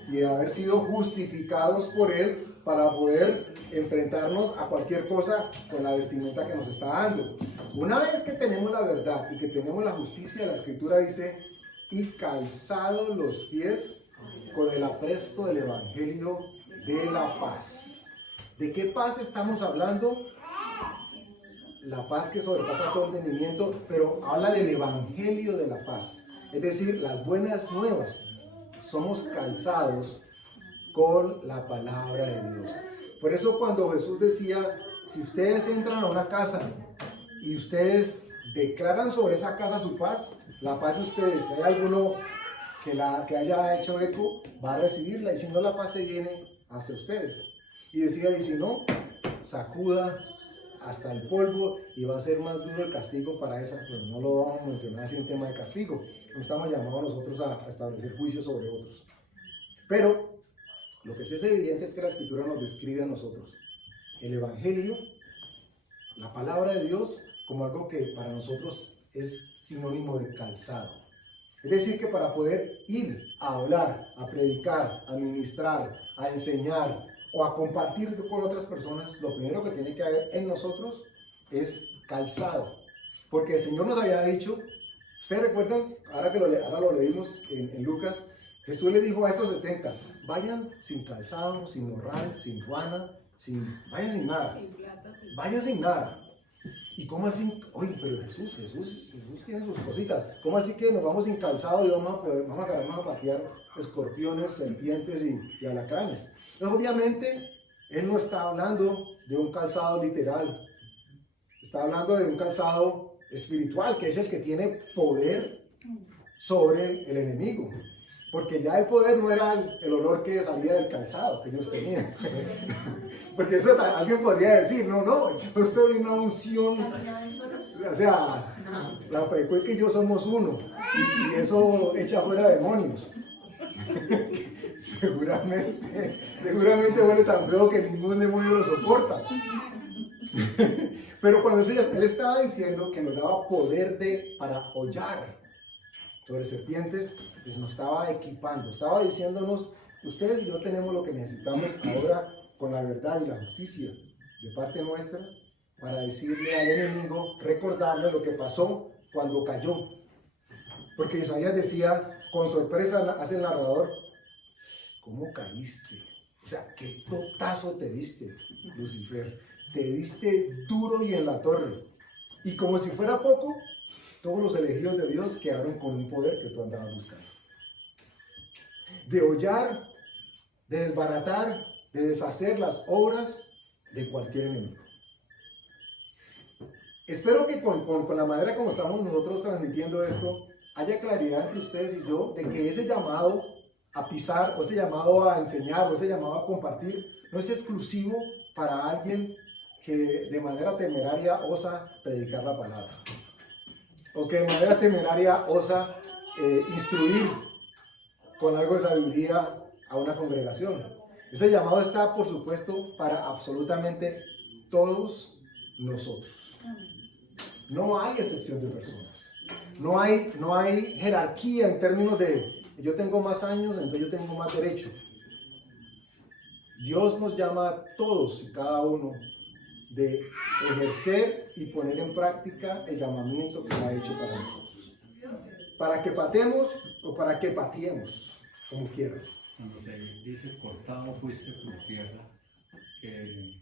y haber sido justificados por Él para poder enfrentarnos a cualquier cosa con la vestimenta que nos está dando. Una vez que tenemos la verdad y que tenemos la justicia, la Escritura dice, y calzados los pies con el apresto del Evangelio de la paz. ¿De qué paz estamos hablando? La paz que sobrepasa todo entendimiento, pero habla del Evangelio de la paz. Es decir, las buenas nuevas. Somos calzados con la palabra de Dios. Por eso cuando Jesús decía, si ustedes entran a una casa y ustedes declaran sobre esa casa su paz, la paz de ustedes, si hay alguno que haya hecho eco, va a recibirla, y si no, la paz se viene hacia ustedes. Y decía, y si no, sacuda hasta el polvo y va a ser más duro el castigo para esa. Pero no lo vamos a mencionar así en tema de castigo. No estamos llamados nosotros a establecer juicios sobre otros. Pero lo que sí es evidente es que la Escritura nos describe a nosotros el Evangelio, la palabra de Dios, como algo que para nosotros es sinónimo de calzado. Es decir, que para poder ir a hablar, a predicar, a ministrar, a enseñar o a compartir con otras personas, lo primero que tiene que haber en nosotros es calzado. Porque el Señor nos había dicho, ustedes recuerdan, ahora lo leímos en Lucas, Jesús le dijo a estos 70, vayan sin calzado, sin morral, sin ruana, vayan sin nada. Vayan sin nada. ¿Y cómo así? Oye, pero Jesús tiene sus cositas. ¿Cómo así que nos vamos sin calzado y vamos a agarrarnos a patear escorpiones, serpientes y alacranes? Entonces, obviamente, Él no está hablando de un calzado literal. Está hablando de un calzado espiritual, que es el que tiene poder sobre el enemigo. Porque ya el poder no era el olor que salía del calzado que ellos tenían. Porque eso alguien podría decir, no, yo estoy en una unción. O sea, la Pecueca y yo somos uno. Y eso echa fuera demonios. seguramente huele tan feo que ningún demonio lo soporta. Pero cuando él estaba diciendo que nos daba poder para hollar sobre serpientes, pues nos estaba equipando, estaba diciéndonos, ustedes y yo tenemos lo que necesitamos ahora con la verdad y la justicia de parte nuestra para decirle al enemigo, recordarle lo que pasó cuando cayó. Porque Isaías decía, con sorpresa hace el narrador, ¿cómo caíste? O sea, qué totazo te diste, Lucifer. Te diste duro y en la torre. Y como si fuera poco, todos los elegidos de Dios quedaron con un poder que tú andabas buscando. De hollar, de desbaratar, de deshacer las obras de cualquier enemigo. Espero que con la manera como estamos nosotros transmitiendo esto, haya claridad entre ustedes y yo de que ese llamado a pisar, o ese llamado a enseñar, o ese llamado a compartir, no es exclusivo para alguien que de manera temeraria osa predicar la palabra. O que de manera temeraria osa instruir con algo de sabiduría a una congregación. Ese llamado está, por supuesto, para absolutamente todos nosotros. No hay excepción de personas. No hay jerarquía en términos de yo tengo más años, entonces yo tengo más derecho. Dios nos llama a todos y cada uno de ejercer y poner en práctica el llamamiento que Él ha hecho para nosotros. Para que patemos o para que pateemos, como quieran. Cuando se dice cortado fuiste por tierra, ¿qué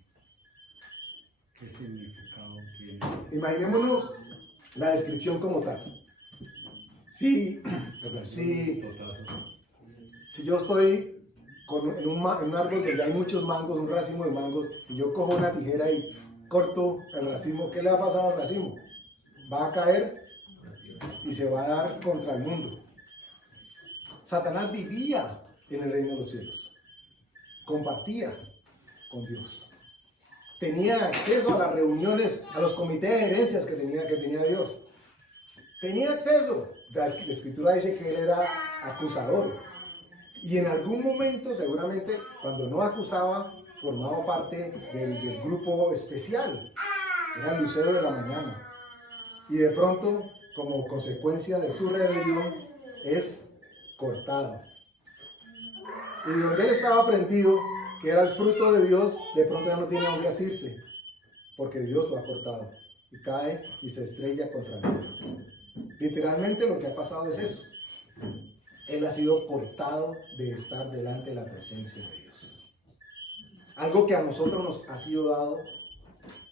significado tiene? Imaginémonos la descripción como tal. Si yo estoy en un árbol donde hay muchos mangos, un racimo de mangos, y yo cojo una tijera y corto el racimo, ¿qué le va a pasar al racimo? Va a caer y se va a dar contra el mundo. Satanás vivía en el reino de los cielos, compartía con Dios, tenía acceso a las reuniones, a los comités de herencias que tenía Dios, tenía acceso. La escritura dice que él era acusador, y en algún momento, seguramente, cuando no acusaba, formaba parte del grupo especial, era el lucero de la mañana, y de pronto, como consecuencia de su rebelión, es cortado. Y donde él estaba prendido, que era el fruto de Dios, de pronto ya no tiene dónde asirse, porque Dios lo ha cortado, y cae y se estrella contra el mundo. Literalmente lo que ha pasado es eso. Él ha sido cortado de estar delante de la presencia de Dios. Algo que a nosotros nos ha sido dado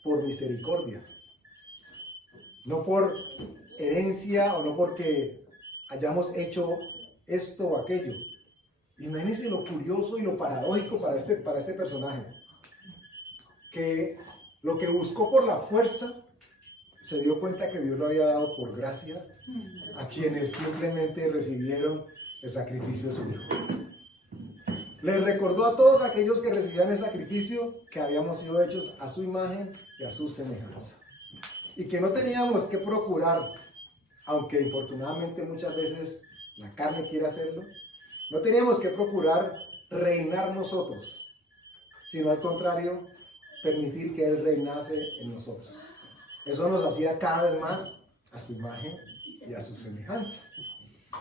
por misericordia. No por herencia o no porque hayamos hecho esto o aquello. Imagínense lo curioso y lo paradójico para este personaje. Que lo que buscó por la fuerza, se dio cuenta que Dios lo había dado por gracia a quienes simplemente recibieron el sacrificio de su Hijo. Les recordó a todos aquellos que recibían el sacrificio que habíamos sido hechos a su imagen y a su semejanza. Y que no teníamos que procurar, aunque infortunadamente muchas veces la carne quiere hacerlo, no teníamos que procurar reinar nosotros, sino al contrario, permitir que Él reinase en nosotros. Eso nos hacía cada vez más a su imagen y a su semejanza.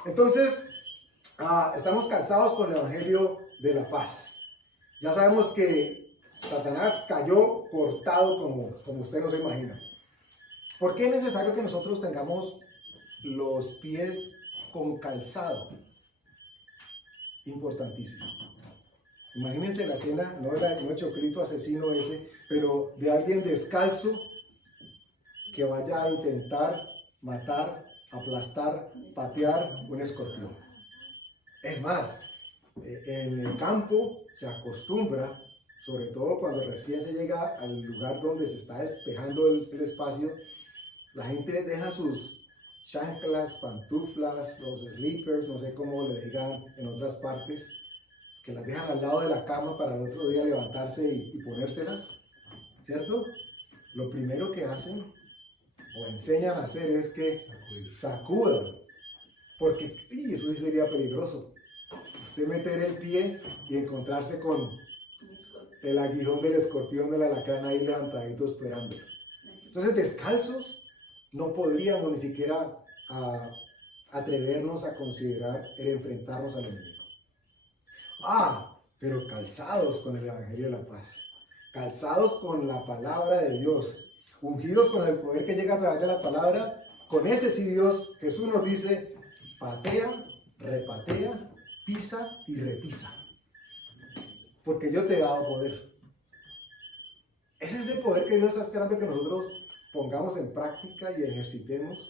Entonces, estamos calzados con el Evangelio de la paz. Ya sabemos que Satanás cayó cortado como usted no se imagina. ¿Por qué es necesario que nosotros tengamos los pies con calzado? Importantísimo. Imagínense la escena, no era un choclito asesino ese, pero de alguien descalzo que vaya a intentar matar, aplastar, patear un escorpión. Es más, en el campo se acostumbra, sobre todo cuando recién se llega al lugar donde se está despejando el espacio, la gente deja sus chanclas, pantuflas, los slippers, no sé cómo le digan en otras partes, que las dejan al lado de la cama para el otro día levantarse y ponérselas, ¿cierto? Lo primero que hacen o enseñan a hacer es que sacudan, porque eso sí sería peligroso. Usted meter el pie y encontrarse con el aguijón del escorpión del alacrán ahí levantadito esperando. Entonces, descalzos, no podríamos ni siquiera atrevernos a considerar el enfrentarnos al enemigo. Pero calzados con el Evangelio de la paz, calzados con la palabra de Dios, ungidos con el poder que llega a través de la palabra, con ese sí Dios, Jesús nos dice, patea, repatea, pisa y repisa, porque yo te he dado poder. Ese es el poder que Dios está esperando que nosotros pongamos en práctica y ejercitemos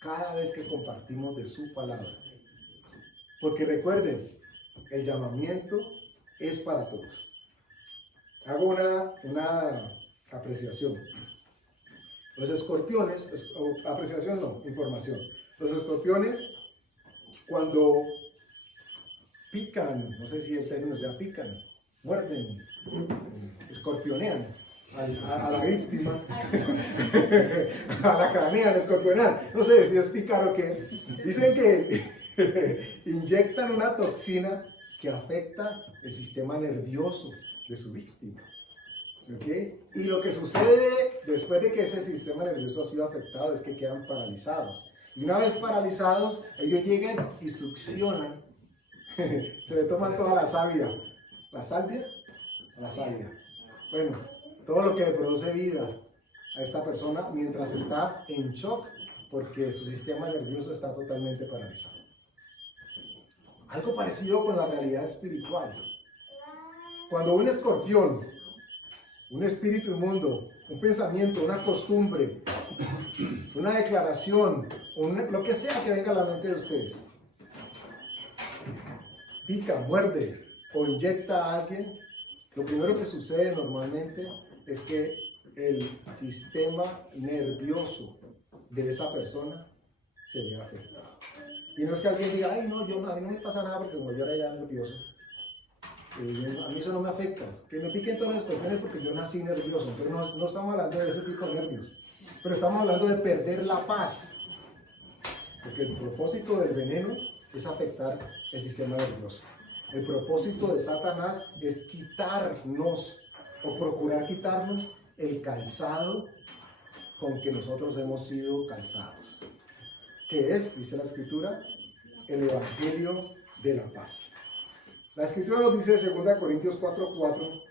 cada vez que compartimos de su palabra. Porque recuerden, el llamamiento es para todos. Hago una apreciación. Los escorpiones, apreciación no, información. Los escorpiones, cuando pican, no sé si el término sea pican, muerden, escorpionean a la víctima, a la cranean, escorpionean, no sé si es picar o qué. Dicen que inyectan una toxina que afecta el sistema nervioso de su víctima. ¿Okay? Y lo que sucede después de que ese sistema nervioso ha sido afectado es que quedan paralizados. Y una vez paralizados, ellos llegan y succionan, se le toman toda la savia. ¿La salvia? La savia. Bueno, todo lo que le produce vida a esta persona mientras está en shock porque su sistema nervioso está totalmente paralizado. Algo parecido con la realidad espiritual. Cuando un escorpión, un espíritu inmundo, un pensamiento, una costumbre, una declaración, lo que sea que venga a la mente de ustedes, pica, muerde o inyecta a alguien, lo primero que sucede normalmente es que el sistema nervioso de esa persona se ve afectado. Y no es que alguien diga, ay no, a mí no me pasa nada porque como yo era ya nervioso, a mí eso no me afecta. Que me piquen todas las escorpiones porque yo nací nervioso. Pero no estamos hablando de ese tipo de nervios. Pero estamos hablando de perder la paz. Porque el propósito del veneno es afectar el sistema nervioso. El propósito de Satanás es quitarnos o procurar quitarnos el calzado con que nosotros hemos sido calzados. ¿Qué es? Dice la Escritura, el Evangelio de la paz. La Escritura nos dice en 2 Corintios 4:4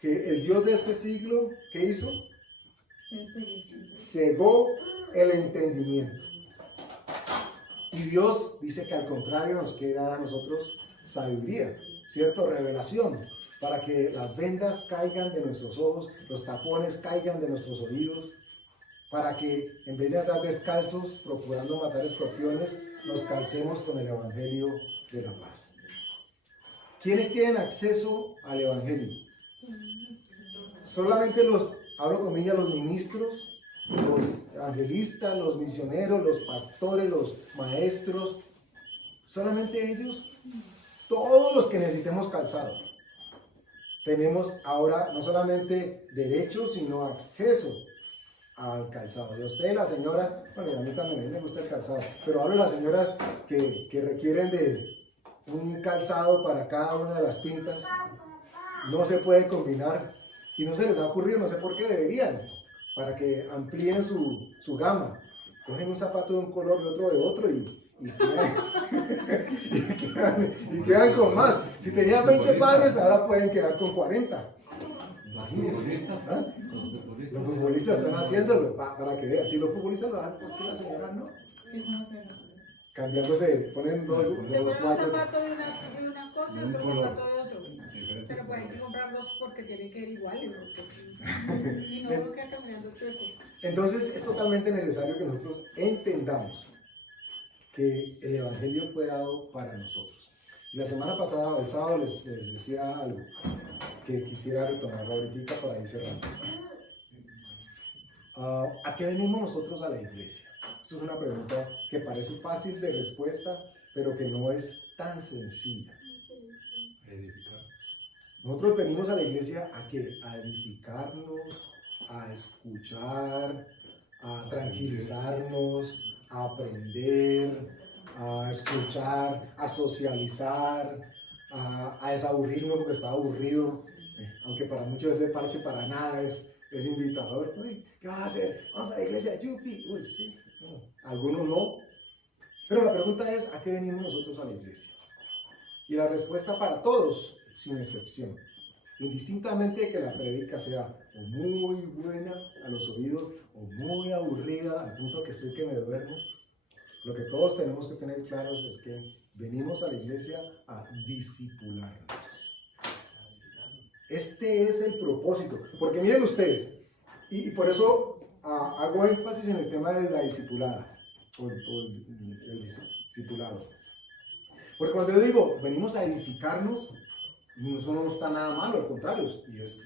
que el Dios de este siglo, ¿qué hizo? Cegó el entendimiento. Y Dios dice que al contrario nos quiere dar a nosotros sabiduría, ¿cierto? Revelación, para que las vendas caigan de nuestros ojos, los tapones caigan de nuestros oídos, para que en vez de andar descalzos procurando matar escorpiones, nos calcemos con el Evangelio de la paz. ¿Quiénes tienen acceso al Evangelio? Solamente abro comillas, los ministros, los evangelistas, los misioneros, los pastores, los maestros, solamente ellos. Todos los que necesitemos calzado. Tenemos ahora no solamente derecho, sino acceso al calzado. Y a ustedes, las señoras, bueno, a mí también me gusta el calzado, pero hablo de las señoras que requieren de un calzado para cada una de las pintas, no se puede combinar y no se les ha ocurrido, no sé por qué deberían, para que amplíen su gama. Cogen un zapato de un color y otro de otro y quedan con más. Si tenían 20 pares, ahora pueden quedar con 40. Los futbolistas están haciéndolo para que vean. Si los futbolistas lo hacen, ¿por qué las señoras no? Cambiándose, ponen dos un cuatro. zapato de una cosa y otro zapato de otro. Pero pueden comprar dos porque tienen que ir iguales. Y no lo queda cambiando chueco. Entonces es totalmente necesario que nosotros entendamos que el Evangelio fue dado para nosotros. Y la semana pasada, el sábado, les decía algo que quisiera retomar ahorita para ir cerrando. ¿A qué venimos nosotros a la iglesia? Esta es una pregunta que parece fácil de respuesta, pero que no es tan sencilla. Nosotros venimos a la iglesia ¿a qué? A edificarnos, a escuchar, a tranquilizarnos, a aprender, a escuchar, a socializar, a desaburrirnos porque está aburrido, aunque para muchos ese parche para nada es invitador. Uy, ¿qué vas a hacer? Vamos a la iglesia, yupi. Uy, sí. No. Algunos no. Pero la pregunta es, ¿a qué venimos nosotros a la iglesia? Y la respuesta para todos, sin excepción, indistintamente de que la prédica sea o muy buena a los oídos o muy aburrida al punto que estoy que me duermo, lo que todos tenemos que tener claros es que venimos a la iglesia a discipularnos. Este es el propósito, porque miren ustedes, y por eso hago énfasis en el tema de la discipulada, o el discipulado. Porque cuando yo digo, venimos a edificarnos, eso no está nada malo, al contrario,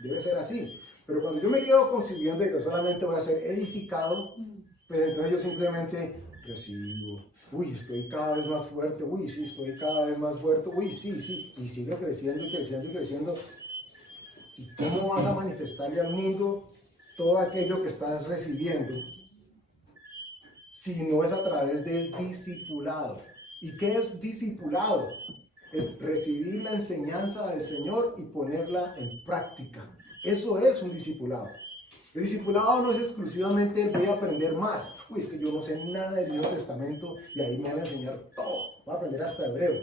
debe ser así. Pero cuando yo me quedo concibiendo de que solamente voy a ser edificado, pues entonces yo simplemente recibo, uy, estoy cada vez más fuerte, uy, sí, estoy cada vez más fuerte, uy, sí, y sigo creciendo y creciendo y creciendo. ¿Y cómo vas a manifestarle al mundo todo aquello que estás recibiendo si no es a través del discipulado? ¿Y qué es discipulado? Es recibir la enseñanza del Señor y ponerla en práctica. Eso es un discipulado. El discipulado no es exclusivamente voy a aprender más. Uy, es que yo no sé nada del Nuevo Testamento y ahí me van a enseñar todo. Voy a aprender hasta hebreo.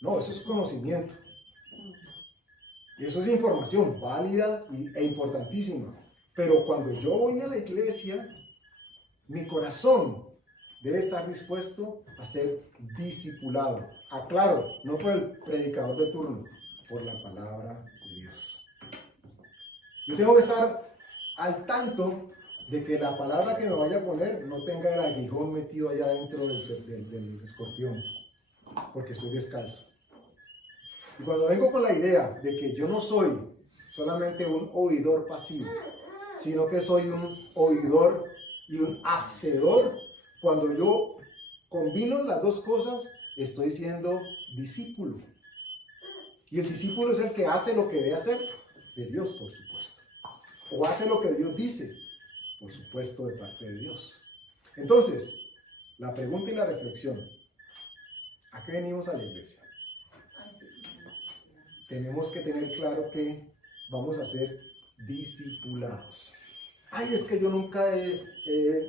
No, eso es conocimiento. Y eso es información válida e importantísima. Pero cuando yo voy a la iglesia, mi corazón debe estar dispuesto a ser discipulado. Aclaro, no por el predicador de turno, por la palabra de Dios. Yo tengo que estar al tanto de que la palabra que me vaya a poner no tenga el aguijón metido allá dentro del escorpión, porque estoy descalzo. Y cuando vengo con la idea de que yo no soy solamente un oidor pasivo, sino que soy un oidor y un hacedor, cuando yo combino las dos cosas, estoy siendo discípulo. Y el discípulo es el que hace lo que debe hacer de Dios, por supuesto. O hace lo que Dios dice, por supuesto, de parte de Dios. Entonces, la pregunta y la reflexión. ¿A qué venimos a la iglesia? Tenemos que tener claro que vamos a ser discipulados. Ay, es que yo nunca he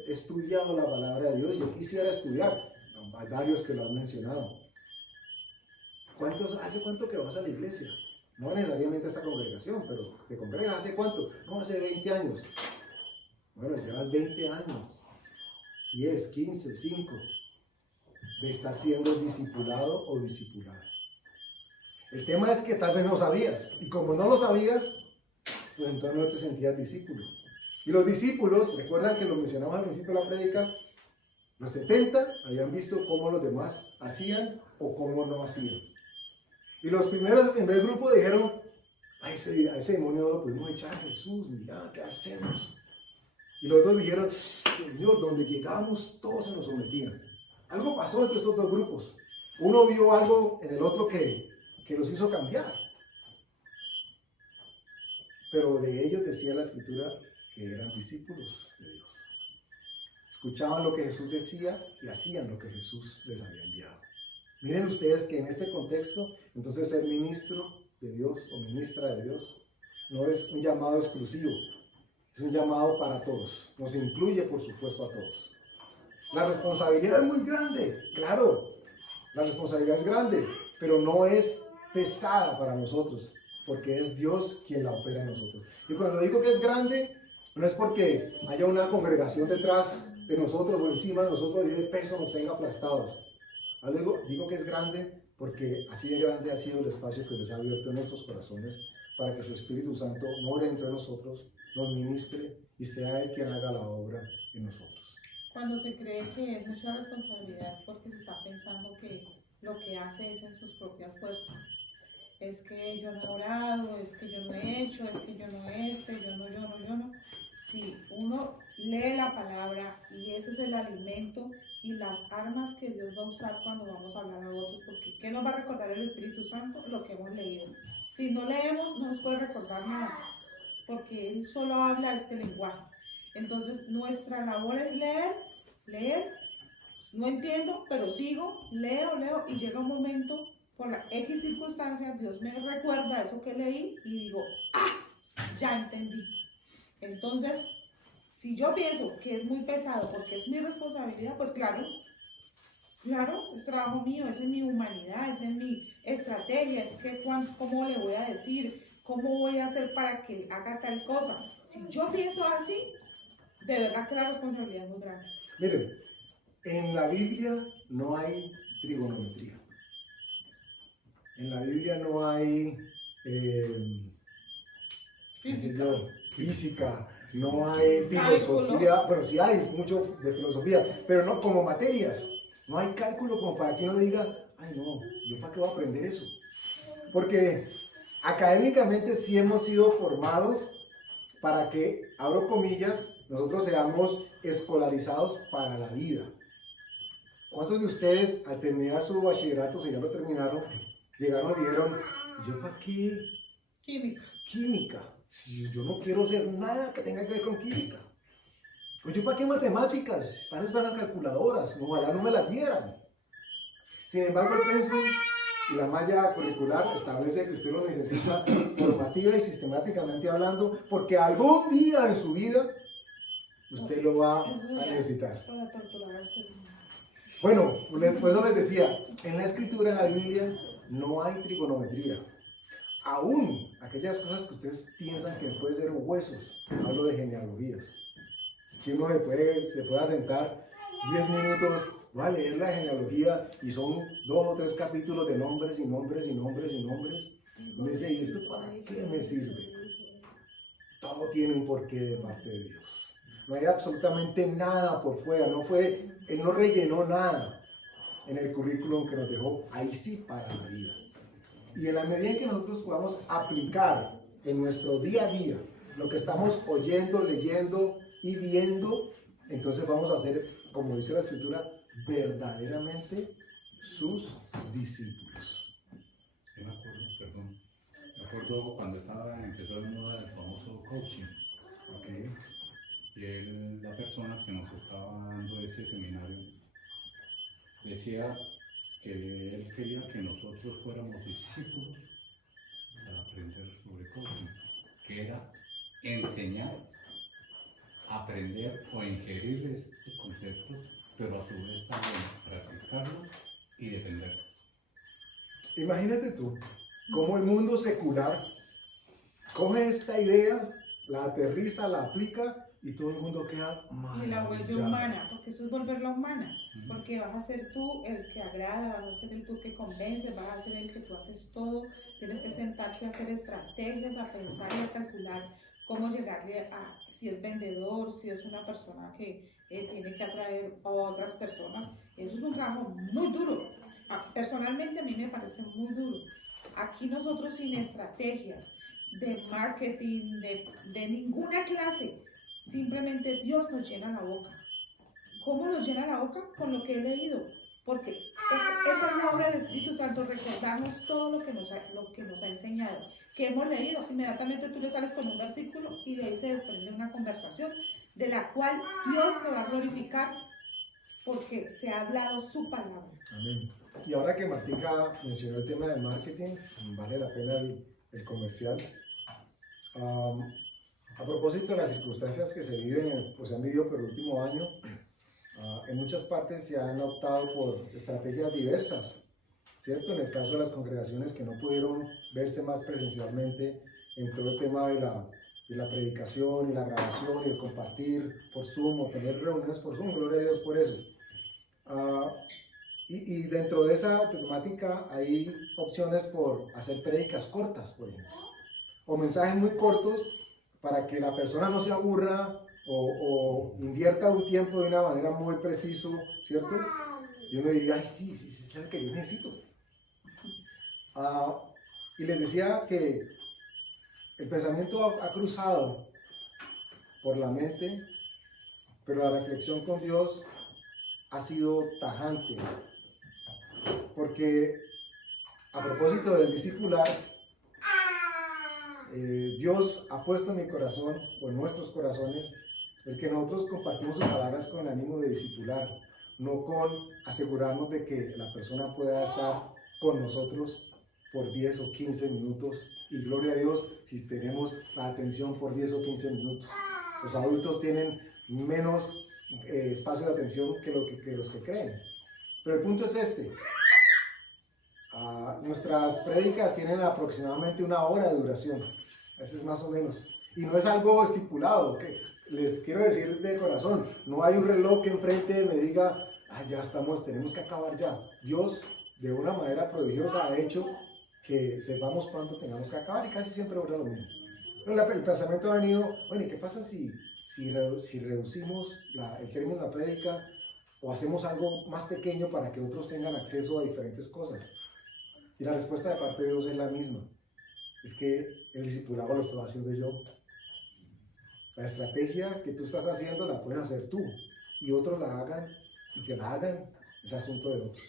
estudiado la palabra de Dios. Yo quisiera estudiar. Hay varios que lo han mencionado. ¿Hace cuánto que vas a la iglesia? No necesariamente a esta congregación, pero ¿te congregas hace cuánto? No, hace 20 años. Bueno, llevas 20 años, 10, 15, 5, de estar siendo discipulado o discipulada. El tema es que tal vez no sabías, y como no lo sabías, pues entonces no te sentías discípulo. Y los discípulos, recuerdan que lo mencionamos al principio de la prédica, los 70 habían visto cómo los demás hacían o cómo no hacían. Y los primeros, el primer grupo dijeron, a ese demonio no lo pudimos echar, Jesús, mira, ¿qué hacemos? Y los otros dijeron, Señor, donde llegamos todos se nos sometían. Algo pasó entre estos dos grupos. Uno vio algo en el otro que los hizo cambiar. Pero de ellos decía la Escritura que eran discípulos de Dios. Escuchaban lo que Jesús decía y hacían lo que Jesús les había enviado. Miren ustedes que en este contexto, entonces ser ministro de Dios o ministra de Dios no es un llamado exclusivo, es un llamado para todos. Nos incluye, por supuesto, a todos. La responsabilidad es muy grande, claro, la responsabilidad es grande, pero no es pesada para nosotros, porque es Dios quien la opera en nosotros. Y cuando digo que es grande, no es porque haya una congregación detrás de nosotros o encima de nosotros y ese peso nos tenga aplastados. Digo que es grande porque así de grande ha sido el espacio que les ha abierto en nuestros corazones para que su Espíritu Santo more entre nosotros, nos ministre y sea Él quien haga la obra en nosotros. Cuando se cree que es mucha responsabilidad es porque se está pensando que lo que hace es en sus propias fuerzas. Es que yo no he orado, es que yo no he hecho, es que yo no yo no. Si uno lee la palabra y ese es el alimento y las armas que Dios va a usar cuando vamos a hablar a otros, porque ¿qué nos va a recordar el Espíritu Santo? Lo que hemos leído. Si no leemos, no nos puede recordar nada, porque Él solo habla este lenguaje. Entonces, nuestra labor es leer, no entiendo, pero sigo, leo, y llega un momento, por la X circunstancias, Dios me recuerda eso que leí y digo, ya entendí. Entonces, si yo pienso que es muy pesado porque es mi responsabilidad, pues claro, es trabajo mío, es en mi humanidad, es en mi estrategia, es que cómo le voy a decir, cómo voy a hacer para que haga tal cosa. Si yo pienso así, de verdad que la responsabilidad es muy grande. Miren, en la Biblia no hay trigonometría. En la Biblia no hay física, no hay filosofía. Bueno, sí hay mucho de filosofía, pero no como materias. No hay cálculo como para que uno diga, ay no, ¿yo para qué voy a aprender eso? Porque académicamente sí hemos sido formados para que, abro comillas, nosotros seamos escolarizados para la vida. ¿Cuántos de ustedes al terminar su bachillerato, si ya lo terminaron, llegaron y dijeron, ¿yo para qué? Química. Si yo no quiero hacer nada que tenga que ver con química. Pues yo para qué matemáticas, para eso están las calculadoras, ojalá no me las dieran. Sin embargo, el pensum y la malla curricular establece que usted lo necesita formativa y sistemáticamente hablando, porque algún día en su vida usted lo va a necesitar. Bueno, por eso les decía, en la escritura, en la Biblia, no hay trigonometría. aún aquellas cosas que ustedes piensan que pueden ser huesos, hablo de genealogías, que uno se pueda sentar 10 minutos, va a leer la genealogía y son 2 o 3 capítulos de nombres y nombres y nombres y nombres. Y me dice, ¿y esto para qué me sirve? Todo tiene un porqué de parte de Dios. No hay absolutamente nada por fuera, Él no rellenó nada en el currículum que nos dejó, ahí sí para la vida. Y en la medida en que nosotros podamos aplicar en nuestro día a día lo que estamos oyendo, leyendo y viendo, entonces vamos a ser, como dice la Escritura, verdaderamente sus discípulos. Yo me acuerdo cuando empezó de moda el famoso coaching. Okay. Y la persona que nos estaba dando ese seminario decía que él quería que nosotros fuéramos discípulos para aprender sobre coaching, que era enseñar, aprender o ingerir estos conceptos, pero a su vez también practicarlos y defenderlos. Imagínate tú, cómo el mundo secular coge esta idea, la aterriza, la aplica y todo el mundo queda Y la vuelve maravillado. humana, porque eso es volverla humana, porque vas a ser tú el que agrada, vas a ser el tú que convence, vas a ser el que tú haces todo, tienes que sentarte a hacer estrategias, a pensar y a calcular cómo llegarle a, si es vendedor, si es una persona que tiene que atraer a otras personas. Eso es un trabajo muy duro. Personalmente a mí me parece muy duro. Aquí nosotros sin estrategias de marketing, de ninguna clase, simplemente Dios nos llena la boca. ¿Cómo nos llena la boca? Con lo que he leído. Porque esa es la obra del Espíritu Santo, recordarnos todo lo que nos ha enseñado, que hemos leído. Inmediatamente tú le sales con un versículo y de ahí se desprende una conversación de la cual Dios se va a glorificar porque se ha hablado su palabra. Amén. Y ahora que Martica mencionó el tema del marketing, vale la pena el comercial. A propósito de las circunstancias que se viven, pues se han vivido por el último año, en muchas partes se han optado por estrategias diversas, ¿cierto? En el caso de las congregaciones que no pudieron verse más presencialmente en todo el tema de la predicación y la grabación y el compartir por Zoom o tener reuniones por Zoom, gloria a Dios por eso. Y dentro de esa temática hay opciones por hacer prédicas cortas, por ejemplo, o mensajes muy cortos para que la persona no se aburra o invierta un tiempo de una manera muy preciso, ¿cierto? Y uno diría, ay, sí, es lo que yo necesito. Y les decía que el pensamiento ha cruzado por la mente, pero la reflexión con Dios ha sido tajante, porque a propósito del discipular, Dios ha puesto en mi corazón, o en nuestros corazones, el que nosotros compartimos sus palabras con el ánimo de discipular, no con asegurarnos de que la persona pueda estar con nosotros por 10 o 15 minutos, y gloria a Dios si tenemos la atención por 10 o 15 minutos. Los adultos tienen menos espacio de atención que los que creen. Pero el punto es este. Nuestras prédicas tienen aproximadamente 1 hora de duración. Eso es más o menos. Y no es algo estipulado. ¿Okay? Les quiero decir de corazón, no hay un reloj que enfrente me diga, ya estamos, tenemos que acabar ya. Dios, de una manera prodigiosa, ha hecho que sepamos cuándo tengamos que acabar y casi siempre dura lo mismo. Pero el pensamiento ha venido, bueno, ¿y qué pasa si reducimos el término de la prédica o hacemos algo más pequeño para que otros tengan acceso a diferentes cosas? Y la respuesta de parte de Dios es la misma. Es que el discipulado lo estoy haciendo yo. La estrategia que tú estás haciendo la puedes hacer tú. Y otros la hagan, y que la hagan es asunto de otros.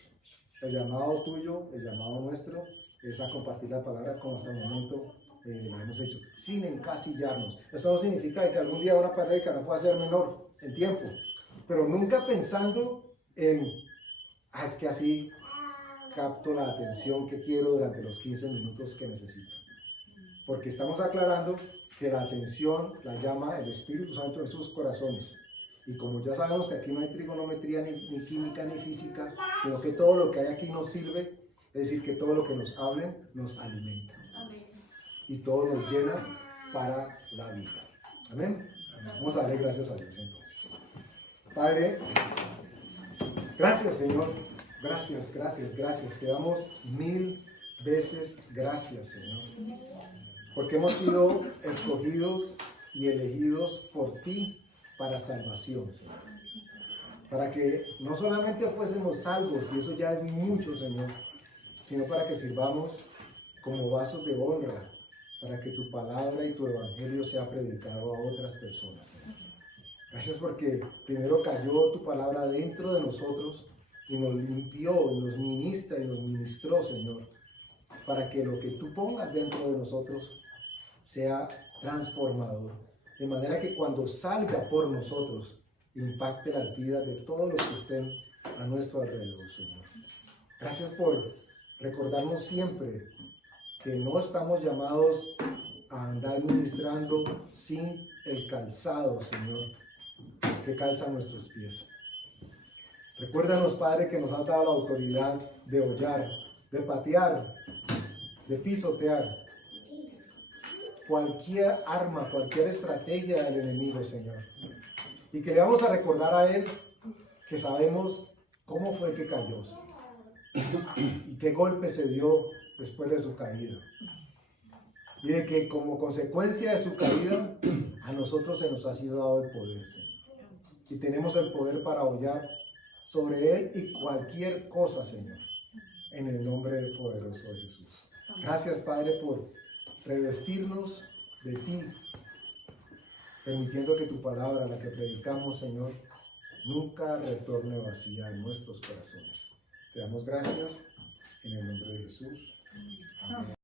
El llamado tuyo, el llamado nuestro, es a compartir la palabra como hasta el momento la hemos hecho, sin encasillarnos. Esto no significa que algún día una prédica no pueda ser menor en tiempo, pero nunca pensando en, es que así capto la atención que quiero durante los 15 minutos que necesito. Porque estamos aclarando que la atención la llama el Espíritu Santo en sus corazones. Y como ya sabemos que aquí no hay trigonometría, ni química, ni física, sino que todo lo que hay aquí nos sirve, es decir, que todo lo que nos hablen nos alimenta. Amén. y todo nos llena para la vida. Amén. Vamos a darle gracias a Dios entonces. Padre, gracias Señor, gracias. Te damos 1000 veces gracias, Señor, porque hemos sido escogidos y elegidos por ti para salvación, Señor. Para que no solamente fuésemos salvos, y eso ya es mucho, Señor, sino para que sirvamos como vasos de honra, para que tu palabra y tu evangelio sea predicado a otras personas, Señor. Gracias porque primero cayó tu palabra dentro de nosotros y nos limpió, y nos ministra y nos ministró, Señor, para que lo que tú pongas dentro de nosotros sea transformador, de manera que cuando salga por nosotros impacte las vidas de todos los que estén a nuestro alrededor, Señor. Gracias por recordarnos siempre que no estamos llamados a andar ministrando sin el calzado, Señor, que calza nuestros pies. Recuérdanos, Padre, que nos has dado la autoridad de hollar, de patear, de pisotear cualquier arma, cualquier estrategia del enemigo, Señor. Y que le vamos a recordar a Él que sabemos cómo fue que cayó, Señor, y qué golpe se dio después de su caída. Y de que como consecuencia de su caída, a nosotros se nos ha sido dado el poder, Señor. Y tenemos el poder para hollar sobre Él y cualquier cosa, Señor, en el nombre poderoso de Jesús. Gracias, Padre, por revestirnos de ti, permitiendo que tu palabra, la que predicamos, Señor, nunca retorne vacía en nuestros corazones. Te damos gracias en el nombre de Jesús. Amén.